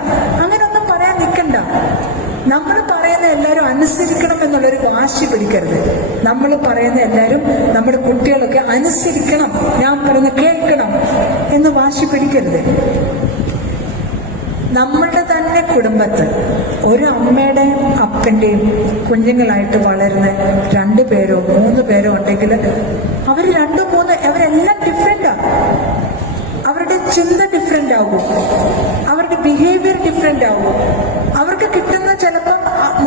അങ്ങനെയൊന്നും പറയാൻ നിൽക്കണ്ട. നമ്മൾ പറയുന്ന എല്ലാവരും അനുസരിക്കണം എന്നുള്ളൊരു വാശി പിടിക്കരുത്. നമ്മൾ പറയുന്ന എല്ലാവരും നമ്മുടെ കുട്ടികളൊക്കെ അനുസരിക്കണം, ഞാൻ പറയുന്ന കേൾക്കണം എന്ന് വാശി പിടിക്കരുത്. നമ്മളുടെ തന്നെ കുടുംബത്തിൽ ഒരു അമ്മയുടെയും അപ്പന്റെയും കുഞ്ഞുങ്ങളായിട്ട് വളരുന്ന 2 പേരോ 3 പേരോ ഉണ്ടെങ്കിൽ അവർ 2, 3 അവരെല്ലാം ഡിഫറെന്റാ. അവരുടെ ചിന്ത ഡിഫറെന്റ് ആകും, അവരുടെ ബിഹേവിയർ ഡിഫറെന്റ് ആകും. അവർക്ക് കിട്ടുന്ന ചിലപ്പോൾ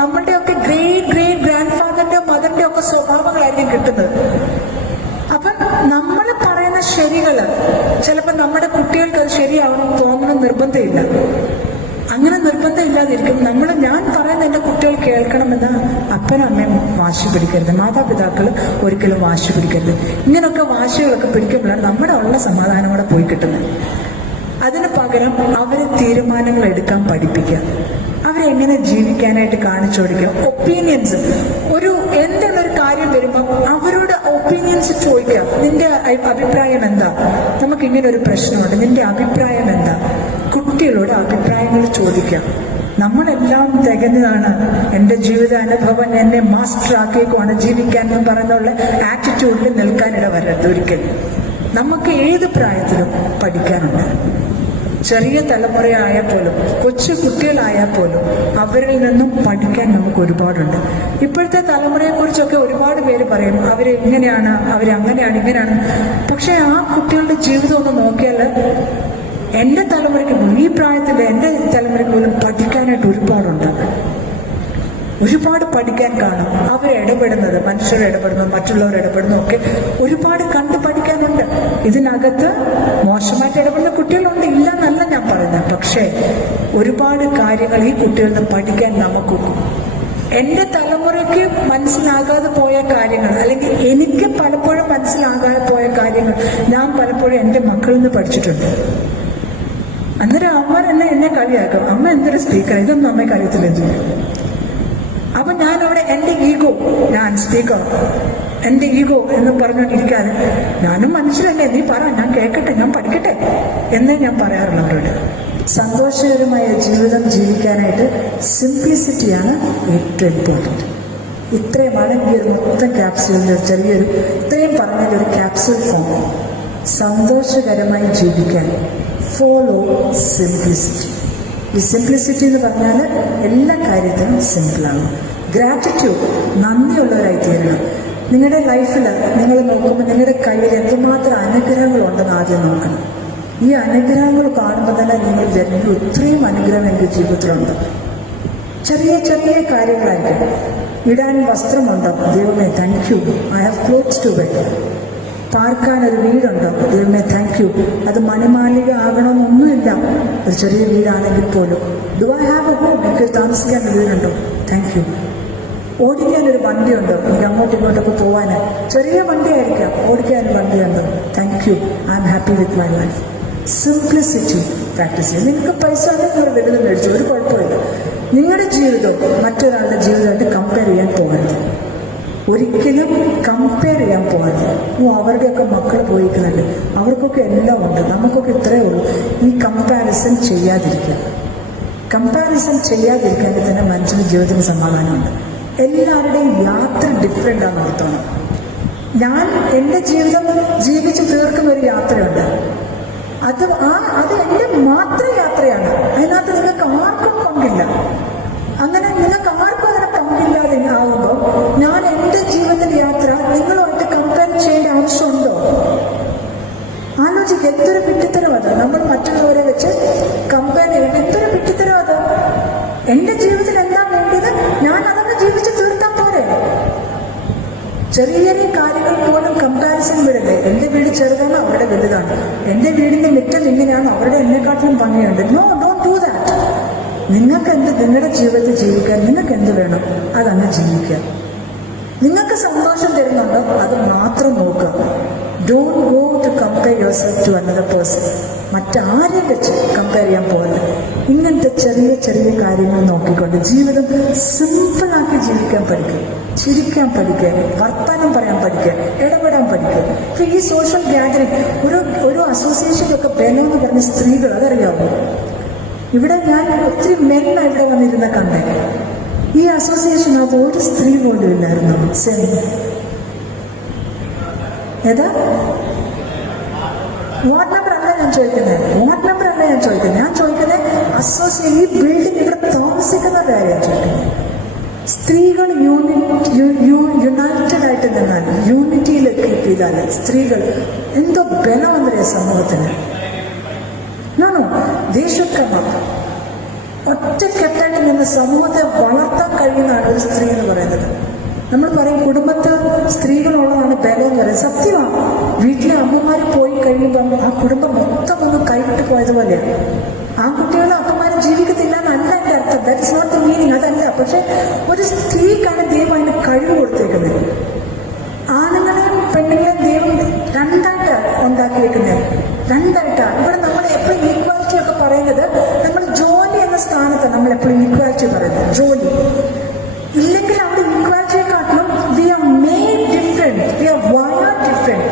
നമ്മളുടെയൊക്കെ ഗ്രേറ്റ് ഗ്രാൻഡ് ഫാദറിന്റെയോ മദറിന്റെയോ ഒക്കെ സ്വഭാവങ്ങളായിരിക്കും കിട്ടുന്നത്. അപ്പൊ നമ്മൾ പറയുന്ന ശരികള് ചിലപ്പോൾ നമ്മുടെ കുട്ടികൾക്ക് അത് ശരിയാവണം തോന്നണം നിർബന്ധമില്ല. അങ്ങനെ നിർബന്ധമില്ലാതിരിക്കും. ഞാൻ പറയുന്ന എന്റെ കുട്ടികൾ കേൾക്കണമെന്ന് അപ്പനും അമ്മയും വാശി പിടിക്കരുത്, മാതാപിതാക്കൾ ഒരിക്കലും വാശി പിടിക്കരുത്. ഇങ്ങനെയൊക്കെ വാശികളൊക്കെ പിടിക്കുമ്പോഴാണ് നമ്മുടെ ഉള്ള സമാധാനം കൂടെ പോയി കിട്ടുന്നത്. അതിന് പകരം അവരെ തീരുമാനങ്ങൾ എടുക്കാൻ പഠിപ്പിക്കുക, അവരെങ്ങനെ ജീവിക്കാനായിട്ട് കാണിച്ചു കൊടുക്കുക. ഒപ്പീനിയൻസ്, എന്തെങ്കിലും ഒരു കാര്യം വരുമ്പോൾ അവരോട് ഒപ്പീനിയൻസ് ചോദിക്കുക. നിന്റെ അഭിപ്രായം എന്താ, നമുക്ക് ഇങ്ങനെ ഒരു പ്രശ്നമുണ്ട്, നിന്റെ അഭിപ്രായം എന്താ. കുട്ടികളോട് അഭിപ്രായങ്ങൾ ചോദിക്കാം. നമ്മളെല്ലാം തികഞ്ഞതാണ്, എന്റെ ജീവിതാനുഭവം എന്നെ മാസ്റ്റർ ആക്കിയേക്കുവാണ് ജീവിക്കാൻ എന്ന് പറയുന്നുള്ള ആറ്റിറ്റ്യൂഡിൽ നിൽക്കാനിട വരരുത് ഒരിക്കലും. നമുക്ക് ഏത് പ്രായത്തിലും പഠിക്കാനുണ്ട്. ചെറിയ തലമുറയായാൽ പോലും കൊച്ചു കുട്ടികളായാൽ പോലും അവരിൽ നിന്നും പഠിക്കാൻ നമുക്ക് ഒരുപാടുണ്ട്. ഇപ്പോഴത്തെ തലമുറയെ കുറിച്ചൊക്കെ ഒരുപാട് പേര് പറയും അവരെങ്ങനെയാണ്, അവരങ്ങനെയാണ്, ഇങ്ങനെയാണ്. പക്ഷെ ആ കുട്ടികളുടെ ജീവിതം ഒന്ന് നോക്കിയാൽ എന്റെ തലമുറയ്ക്ക് പോലും, ഈ പ്രായത്തിൽ എന്റെ തലമുറയ്ക്ക് പോലും പഠിക്കാനായിട്ട് ഒരുപാടുണ്ട്. ഒരുപാട് പഠിക്കാൻ കാണും. അവർ ഇടപെടുന്നത്, മനുഷ്യർ ഇടപെടുന്നു, മറ്റുള്ളവർ ഇടപെടുന്നു ഒക്കെ ഒരുപാട് കണ്ടു പഠിക്കാനുണ്ട്. ഇതിനകത്ത് മോശമായിട്ട് ഇടപെടുന്ന കുട്ടികളുണ്ട്, ഇല്ല എന്നല്ല ഞാൻ പറയുന്നത്. പക്ഷേ ഒരുപാട് കാര്യങ്ങൾ ഈ കുട്ടികളിൽ നിന്ന് പഠിക്കാൻ നമുക്കും. എന്റെ തലമുറയ്ക്ക് മനസ്സിലാകാതെ പോയ കാര്യങ്ങൾ, അല്ലെങ്കിൽ എനിക്ക് പലപ്പോഴും മനസ്സിലാകാതെ പോയ കാര്യങ്ങൾ ഞാൻ പലപ്പോഴും എന്റെ മക്കളിൽ നിന്ന് പഠിച്ചിട്ടുണ്ട്. അന്നേരം അമ്മ എന്നെ കളിയാക്കും, അമ്മ എന്തൊരു സ്പീക്കർ, ഇതൊന്നും അമ്മയ്ക്ക് അറിയത്തില്ല. അപ്പൊ ഞാൻ അവിടെ എന്റെ ഈഗോ, ഞാൻ സ്പീക്കർ, എന്റെ ഈഗോ എന്ന് പറഞ്ഞോണ്ടിരിക്കാതെ ഞാനും മനുഷ്യരല്ലേ, നീ പറ, ഞാൻ കേൾക്കട്ടെ, ഞാൻ പഠിക്കട്ടെ എന്നേ ഞാൻ പറയാറുള്ളൂ അവരോട്. സന്തോഷകരമായ ജീവിതം ജീവിക്കാനായിട്ട് സിംപ്ലിസിറ്റിയാണ് ഏറ്റവും ഇമ്പോർട്ടൻറ്റ്. ഇത്രയുമാണ് ഈ ഒരു മൊത്തം ക്യാപ്സ്യൂളിൻ്റെ ചെറിയൊരു, ഇത്രയും പറഞ്ഞതിൻ്റെ ഒരു ക്യാപ്സ്യൂൾ ഫോം. സന്തോഷകരമായി ജീവിക്കാൻ ഫോളോ സിംപ്ലിസിറ്റി. ഈ സിംപ്ലിസിറ്റി എന്ന് പറഞ്ഞാൽ എല്ലാ കാര്യത്തിനും സിമ്പിളാണ്. ഗ്രാറ്റിറ്റ്യൂഡ്, നന്ദിയുള്ളവരായി തീരണം. നിങ്ങളുടെ ലൈഫിൽ നിങ്ങൾ നോക്കുമ്പോൾ നിങ്ങളുടെ കയ്യിൽ എന്തുമാത്രം അനുഗ്രഹങ്ങളുണ്ടെന്ന് ആദ്യം നോക്കണം. ഈ അനുഗ്രഹങ്ങൾ കാണുമ്പോൾ തന്നെ നിങ്ങൾ വിചാരിക്കും ഒത്തിരിയും അനുഗ്രഹം എൻ്റെ ജീവിതത്തിലുണ്ട്. ചെറിയ ചെറിയ കാര്യങ്ങളായിരിക്കും. ഇടാൻ വസ്ത്രമുണ്ടോ, ദൈവമേ thank you, I have clothes to wear. പാർക്കാൻ ഒരു വീടുണ്ടോ, ദൈവമേ താങ്ക് യു. അത് മണിമാളിക ആകണമെന്നൊന്നുമില്ല, ഒരു ചെറിയ വീടാണെങ്കിൽ പോലും. Do I have A home, എനിക്ക് താമസിക്കാൻ ഒരു വീടുണ്ടോ, താങ്ക് യു. ഓടിക്കാനൊരു വണ്ടിയുണ്ടോ, എനിക്ക് അങ്ങോട്ടും ഇങ്ങോട്ടൊക്കെ പോകാൻ, ചെറിയ വണ്ടിയായിരിക്കാം, ഓടിക്കാനൊരു വണ്ടിയുണ്ടോ, thank you, I am happy with my life. Simplicity practice ചെയ്യും. നിങ്ങൾക്ക് പൈസ ഉണ്ടെങ്കിൽ ഒരു വലുത് മേടിച്ചു, ഒരു കുഴപ്പമില്ല. നിങ്ങളുടെ ജീവിതം മറ്റൊരാളുടെ ജീവിതമായിട്ട് കമ്പയർ ചെയ്യാൻ പോകരുത്. ഒരിക്കലും കമ്പയർ ചെയ്യാൻ പോകരുത്. അവരുടെയൊക്കെ മക്കൾ പോയിക്കുന്നുണ്ട്, അവർക്കൊക്കെ എല്ലാം ഉണ്ട്, നമുക്കൊക്കെ ഇത്രയേ ഉള്ളൂ. ഈ കമ്പാരിസൺ ചെയ്യാതിരിക്കുക. കമ്പാരിസൺ ചെയ്യാതിരിക്കാമെങ്കിൽ തന്നെ മനുഷ്യന് ജീവിതത്തിന് സമാധാനമുണ്ട്. എല്ലാവരുടെയും യാത്ര ഡിഫറെൻ്റ് ആണെന്ന് ഓർത്തോണം. ഞാൻ എൻ്റെ ജീവിതം ജീവിച്ച് തീർക്കുന്ന ഒരു യാത്രയുണ്ട്. അത് എൻ്റെ മാത്രം യാത്രയാണ്. അതിനകത്ത് നിങ്ങൾക്ക് ആർക്കും പങ്കില്ല. അങ്ങനെ നിങ്ങൾക്ക് ആർക്കും അതിനെ പങ്കില്ലാതെ ആകുമ്പോൾ ഞാൻ എൻ്റെ ജീവിതത്തിൻ്റെ യാത്ര നിങ്ങളുമായിട്ട് കമ്പയർ ചെയ്യേണ്ട ആവശ്യമുണ്ടോ? ആലോചിക്കുക. എന്തൊരു പിട്ടിത്തരം അത്. നമ്മൾ മറ്റുള്ളവരെ വെച്ച് കമ്പയർ ചെയ്യുമ്പോൾ എന്തൊരു പിട്ടിത്തരം അത്. എൻ്റെ ജീവിതത്തിൽ എന്താ വേണ്ടത്, ഞാൻ അതൊന്ന് ജീവിച്ച് തീർത്താൽ പോരെ. ചെറിയ ചെറിയ കാര്യങ്ങൾ പോലും കമ്പാരിസൺ വിടല്ലേ. എൻ്റെ വീട് ചെറുതാണ്, അവരുടെ വലുതാണ്. എൻ്റെ വീടിന്റെ മുറ്റം ഇങ്ങനെയാണ്, അവരുടെ എന്നെക്കാട്ടിലും ഭംഗിയുണ്ട്. No, don't do that. നിങ്ങൾക്ക് എന്ത്, നിങ്ങളുടെ ജീവിതത്തിൽ ജീവിക്കാൻ നിങ്ങൾക്ക് എന്ത് വേണം അതങ്ങ് ജീവിക്കുക. നിങ്ങൾക്ക് സന്തോഷം തരുന്നുണ്ടോ അത് മാത്രം നോക്കുക. Don't go to compare your self to another person. മറ്റാരെയും വെച്ച് കമ്പയർ ചെയ്യാൻ പോകരുത്. ഇങ്ങനത്തെ ചെറിയ ചെറിയ കാര്യങ്ങൾ നോക്കിക്കൊണ്ട് ജീവിതം സിമ്പിളാക്കി ജീവിക്കാൻ പഠിക്കുക, ചിരിക്കാൻ പഠിക്കുക, വർത്തമാനം പറയാൻ പഠിക്കുക, ഇടപെടാൻ പഠിക്കുക. ഇപ്പൊ ഈ സോഷ്യൽ ഗ്യാദറിംഗ്, ഒരു അസോസിയേഷനിലൊക്കെ ബലം എന്ന് പറഞ്ഞ സ്ത്രീകൾ, അതറിയാമോ? ഇവിടെ ഞാൻ ഒത്തിരി മെന്ന ഇവിടെ വന്നിരുന്ന കണ്ടേ. ഈ അസോസിയേഷനകത്ത് ഒരു സ്ത്രീ പോലും ഇല്ലായിരുന്നു. ഏതാ വാർഡ് നമ്പർ അല്ല ഞാൻ ചോദിക്കുന്നത്, വാർഡ് നമ്പർ അല്ല ഞാൻ ചോദിക്കുന്നത്. ഞാൻ ചോദിക്കുന്നത് ഈ ബിൽഡിംഗ് ഇവിടെ താമസിക്കുന്നവരുടെ കാര്യം ചോദിക്കുന്നത്. സ്ത്രീകൾ യുണൈറ്റഡ് ആയിട്ട് നിന്നാൽ, യൂണിറ്റിയിൽ കീപ്പ് ചെയ്താൽ സ്ത്രീകൾ എന്തോ ബലമെന്നറിയ സമൂഹത്തിന്. ദേശക്കമ്മ ഒറ്റക്കെട്ടായിട്ട് നിന്ന് സമൂഹത്തെ വളർത്താൻ കഴിയുന്നതാണ് ഒരു സ്ത്രീ എന്ന് പറയുന്നത്. നമ്മൾ പറയും കുടുംബത്തിൽ സ്ത്രീകളുള്ളതാണ് ബലം എന്ന് പറയുന്നത്. സത്യമാണ്. വീട്ടിലെ അമ്മമാർ പോയി കഴിയുമ്പോൾ ആ കുടുംബം മൊത്തം ഒന്ന് കൈവിട്ട് പോയതുപോലെയാണ്. ആൺകുട്ടികളും അമ്മമാരും ജീവിക്കത്തില്ല എന്നല്ല എൻ്റെ അർത്ഥം. That is not the meaning. അതല്ല. പക്ഷെ ഒരു സ്ത്രീക്കാണ് ദൈവം അതിന് കഴിവ് കൊടുത്തേക്കുന്നത്. ആണുങ്ങളെയും പെണ്ണുങ്ങളെയും ദൈവം രണ്ടായിട്ടാണ് ഉണ്ടാക്കിയേക്കുന്നത്. രണ്ടായിട്ടാണ്. ഇവിടെ നമ്മൾ എപ്പോഴും ഈക്വാലിറ്റി ഒക്കെ പറയുന്നത്, നമ്മൾ ജോലി എന്ന സ്ഥാനത്ത് നമ്മൾ എപ്പോഴും ഈക്വാലിറ്റി പറയുന്നത്. ജോലി ഇല്ലെങ്കിൽ അവിടെ ഈക്വാലിറ്റിയെക്കാട്ടിലും we are made different, we are wired different.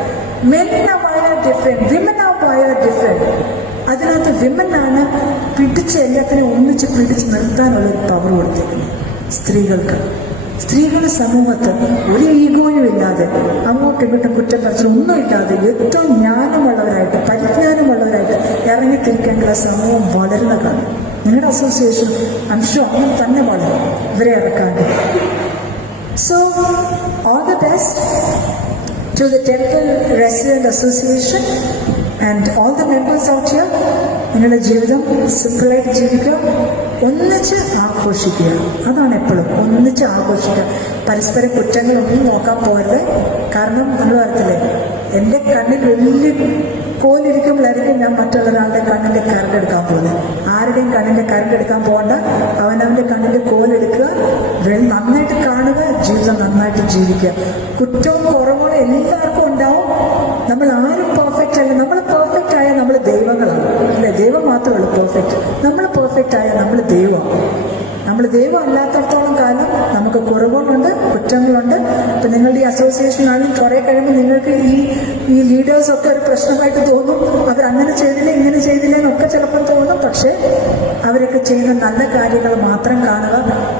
Men are wired different, women are wired different. അതിനകത്ത് വിമനാണ് പിടിച്ച് എല്ലാത്തിനും ഒന്നിച്ച് പിടിച്ച് നിർത്താനുള്ള ഒരു പവർ കൊടുത്തേക്കുന്നത് സ്ത്രീകൾക്ക്. സ്ത്രീകൾ സമൂഹത്ത് ഒരു ഈഗോയും ഇല്ലാതെ, അങ്ങോട്ടും ഇങ്ങോട്ടും കുറ്റപ്പറച്ചിൽ ഒന്നും ഇല്ലാതെ ഏറ്റവും ജ്ഞാനമുള്ളവരായിട്ട്, പരിജ്ഞാനമുള്ളവരായിട്ട് ഇറങ്ങിത്തിരിക്കേണ്ട സമൂഹം വളരുന്ന കാണും. നിങ്ങളുടെ അസോസിയേഷൻ അംശം അങ്ങനെ തന്നെ വളരും ഇവരെ ഇറക്കാണ്ട്. So all the best to the Temple Resident Association and all the members out here. നിങ്ങളുടെ ജീവിതം സിമ്പിളായിട്ട് ജീവിക്കുക, ഒന്നിച്ച് ആഘോഷിക്കുക. അതാണ് എപ്പോഴും ഒന്നിച്ച് ആഘോഷിക്കുക. പരസ്പര കുറ്റങ്ങളൊന്നും നോക്കാൻ പോകരുത്. കാരണം നമ്മൾ പറയത്തില്ലേ, എൻ്റെ കണ്ണിൽ വലിയ കോലിരിക്കുമ്പോഴായിരിക്കും ഞാൻ മറ്റുള്ളൊരാളുടെ കണ്ണിന്റെ കരടെടുക്കാൻ പോകുന്നത്. ആരുടെയും കണ്ണിന്റെ കരടെടുക്കാൻ പോകണ്ട. അവനവന്റെ കണ്ണിന്റെ കോലെടുക്കുക, നന്നായിട്ട് കാണുക, ജീവിതം നന്നായിട്ട് ജീവിക്കുക. കുറ്റവും കുറവുകളും എല്ലാവർക്കും ഉണ്ടാവും. നമ്മൾ ആരും പെർഫെക്റ്റ് അല്ല. നമ്മൾ പെർഫെക്റ്റ് ആയാൽ നമ്മൾ ദൈവങ്ങളാണ്. അല്ലെ, ദൈവം മാത്രമല്ല പെർഫെക്റ്റ്. നമ്മൾ പെർഫെക്റ്റ് ആയാൽ നമ്മൾ ദൈവമാണ്. നമ്മൾ ദൈവം അല്ലാത്തടത്തോളം കാലം നമുക്ക് കുറവുകളുണ്ട്, കുറ്റങ്ങളുണ്ട്. ഇപ്പൊ നിങ്ങളുടെ ഈ അസോസിയേഷനാണെങ്കിൽ കുറെ കഴിയുമ്പോൾ നിങ്ങൾക്ക് ഈ ലീഡേഴ്സൊക്കെ ഒരു പ്രശ്നമായിട്ട് തോന്നും. അവരങ്ങനെ ചെയ്തില്ല, ഇങ്ങനെ ചെയ്തില്ല എന്നൊക്കെ ചിലപ്പോൾ തോന്നും. പക്ഷെ അവരൊക്കെ ചെയ്യുന്ന നല്ല കാര്യങ്ങൾ മാത്രം കാണുക.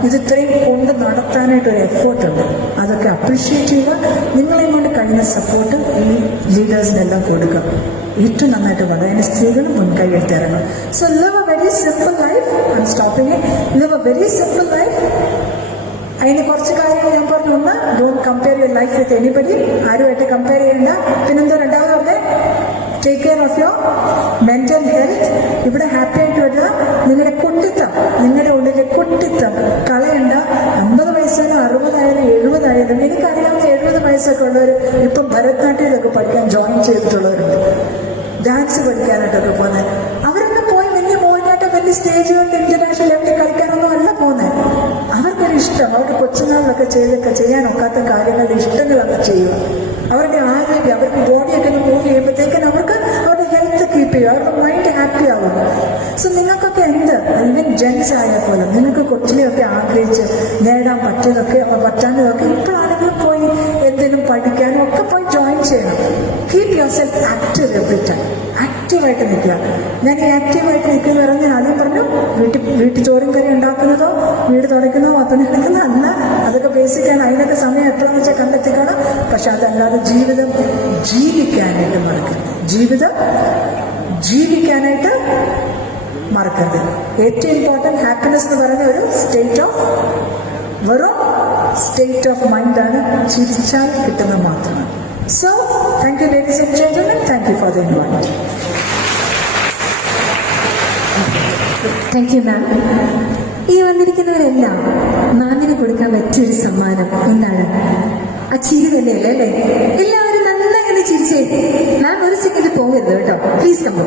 ഇത് ഇത്രയും കൊണ്ട് നടത്താനായിട്ടൊരു എഫേർട്ടുണ്ട്. അതൊക്കെ അപ്രീഷിയേറ്റ് ചെയ്യുക. നിങ്ങളെയും കൊണ്ട് കഴിയുന്ന സപ്പോർട്ട് ഈ ലീഡേഴ്സിനെല്ലാം കൊടുക്കുക. ഏറ്റവും നന്നായിട്ട് വളരെ അതിന് സ്ത്രീകൾ മുൻകൈ എടുത്തിറങ്ങും. So live a very simple life. I am stopping it. Live a very simple life. അതിന് കുറച്ച് കാര്യങ്ങൾ ഞാൻ പറഞ്ഞു. ഒന്ന്, don't compare your life with anybody. ആരുമായിട്ട് കമ്പയർ ചെയ്യണ്ട. പിന്നെന്തോ രണ്ടാമത്, take care of your mental health. ഇവിടെ ഹാപ്പി ആയിട്ട് വരിക. നിങ്ങളുടെ കുട്ടിത്തം, നിങ്ങളുടെ ഉള്ളിലെ കുട്ടിത്തം കളയണ്ട. 50 വയസ്സായാലും 60 ആയാലും 70 ആയാലും. എനിക്കറിയാവുന്ന 70 വയസ്സൊക്കെ ഉള്ളവർ ഇപ്പം ഭരതനാട്യമൊക്കെ പഠിക്കാൻ ജോയിൻ ചെയ്തിട്ടുള്ളവരുണ്ട്. ഡാൻസ് പഠിക്കാനായിട്ടൊക്കെ പോകുന്നത്. അവരൊക്കെ പോയി വലിയ മോഹിനിയാട്ടം വലിയ സ്റ്റേജുകളിൽ ഇന്റർനാഷണൽ ലെവലിൽ കളിക്കാനൊന്നും അല്ല പോകുന്നത്. അവർക്കൊരു ഇഷ്ടം, അവരുടെ കൊച്ചുനാളിലൊക്കെ ചെയ്യാനൊക്കാത്ത കാര്യങ്ങളുടെ ഇഷ്ടങ്ങളൊക്കെ ചെയ്യുക. അവരുടെ ആരോഗ്യം, അവർക്ക് ബോഡിയൊക്കെ മൂവ് ചെയ്യുമ്പോഴത്തേക്കും അവർക്ക് അവരുടെ ഹെൽത്ത് കീപ്പ് ചെയ്യുക, അവരുടെ മൈൻഡ് ഹാപ്പി ആവുക. സോ നിങ്ങൾക്കൊക്കെ എന്ത്, ഈവൻ ജെൻസ് ആയാൽ പോലും നിങ്ങൾക്ക് കൊച്ചിലെയൊക്കെ ആഗ്രഹിച്ച് നേടാൻ പറ്റാത്തതൊക്കെ ഇപ്പോഴാണെങ്കിലും പോയി ആക്റ്റീവായിട്ട് നിൽക്കുക. ഞാൻ ഈ ആക്റ്റീവായിട്ട് നിൽക്കുന്ന പറഞ്ഞ് ആദ്യം പറഞ്ഞു, വീട്ടിൽ ചോറും കറി ഉണ്ടാക്കുന്നതോ വീട് തുടയ്ക്കുന്നതോ തുണി എടുക്കുന്നതോ അല്ല. അതൊക്കെ ബേസിക്കാണ്. അതിനൊക്കെ സമയം എപ്പോഴെന്ന് വെച്ചാൽ കണ്ടെത്തിക്കണം. പക്ഷെ അതല്ലാതെ ജീവിതം ജീവിക്കാനായിട്ട് മറക്കരുത്. ജീവിതം ജീവിക്കാനായിട്ട് മറക്കരുത്. ഏറ്റവും ഇമ്പോർട്ടൻറ്റ് ഹാപ്പിനെസ് എന്ന് പറയുന്ന ഒരു വെറും സ്റ്റേറ്റ് ഓഫ് മൈൻഡാണ്. ചിരിച്ചാൽ കിട്ടുന്നത് മാത്രമാണ്. So thank you ladies and gentlemen. Thank you for the invite. Thank you ma'am. ഈ വന്നിരിക്കുന്നവരെല്ലാം മാമിന് കൊടുക്കാൻ പറ്റിയൊരു സമ്മാനം എന്താണ്? ആ ചിരി തന്നെയല്ലേ അല്ലേ? എല്ലാവരും നന്നായി ചിരിച്ചേ. മാം ഒരു സെക്കൻഡ് പോകരുത് കേട്ടോ, പ്ലീസ് കമ്പോ.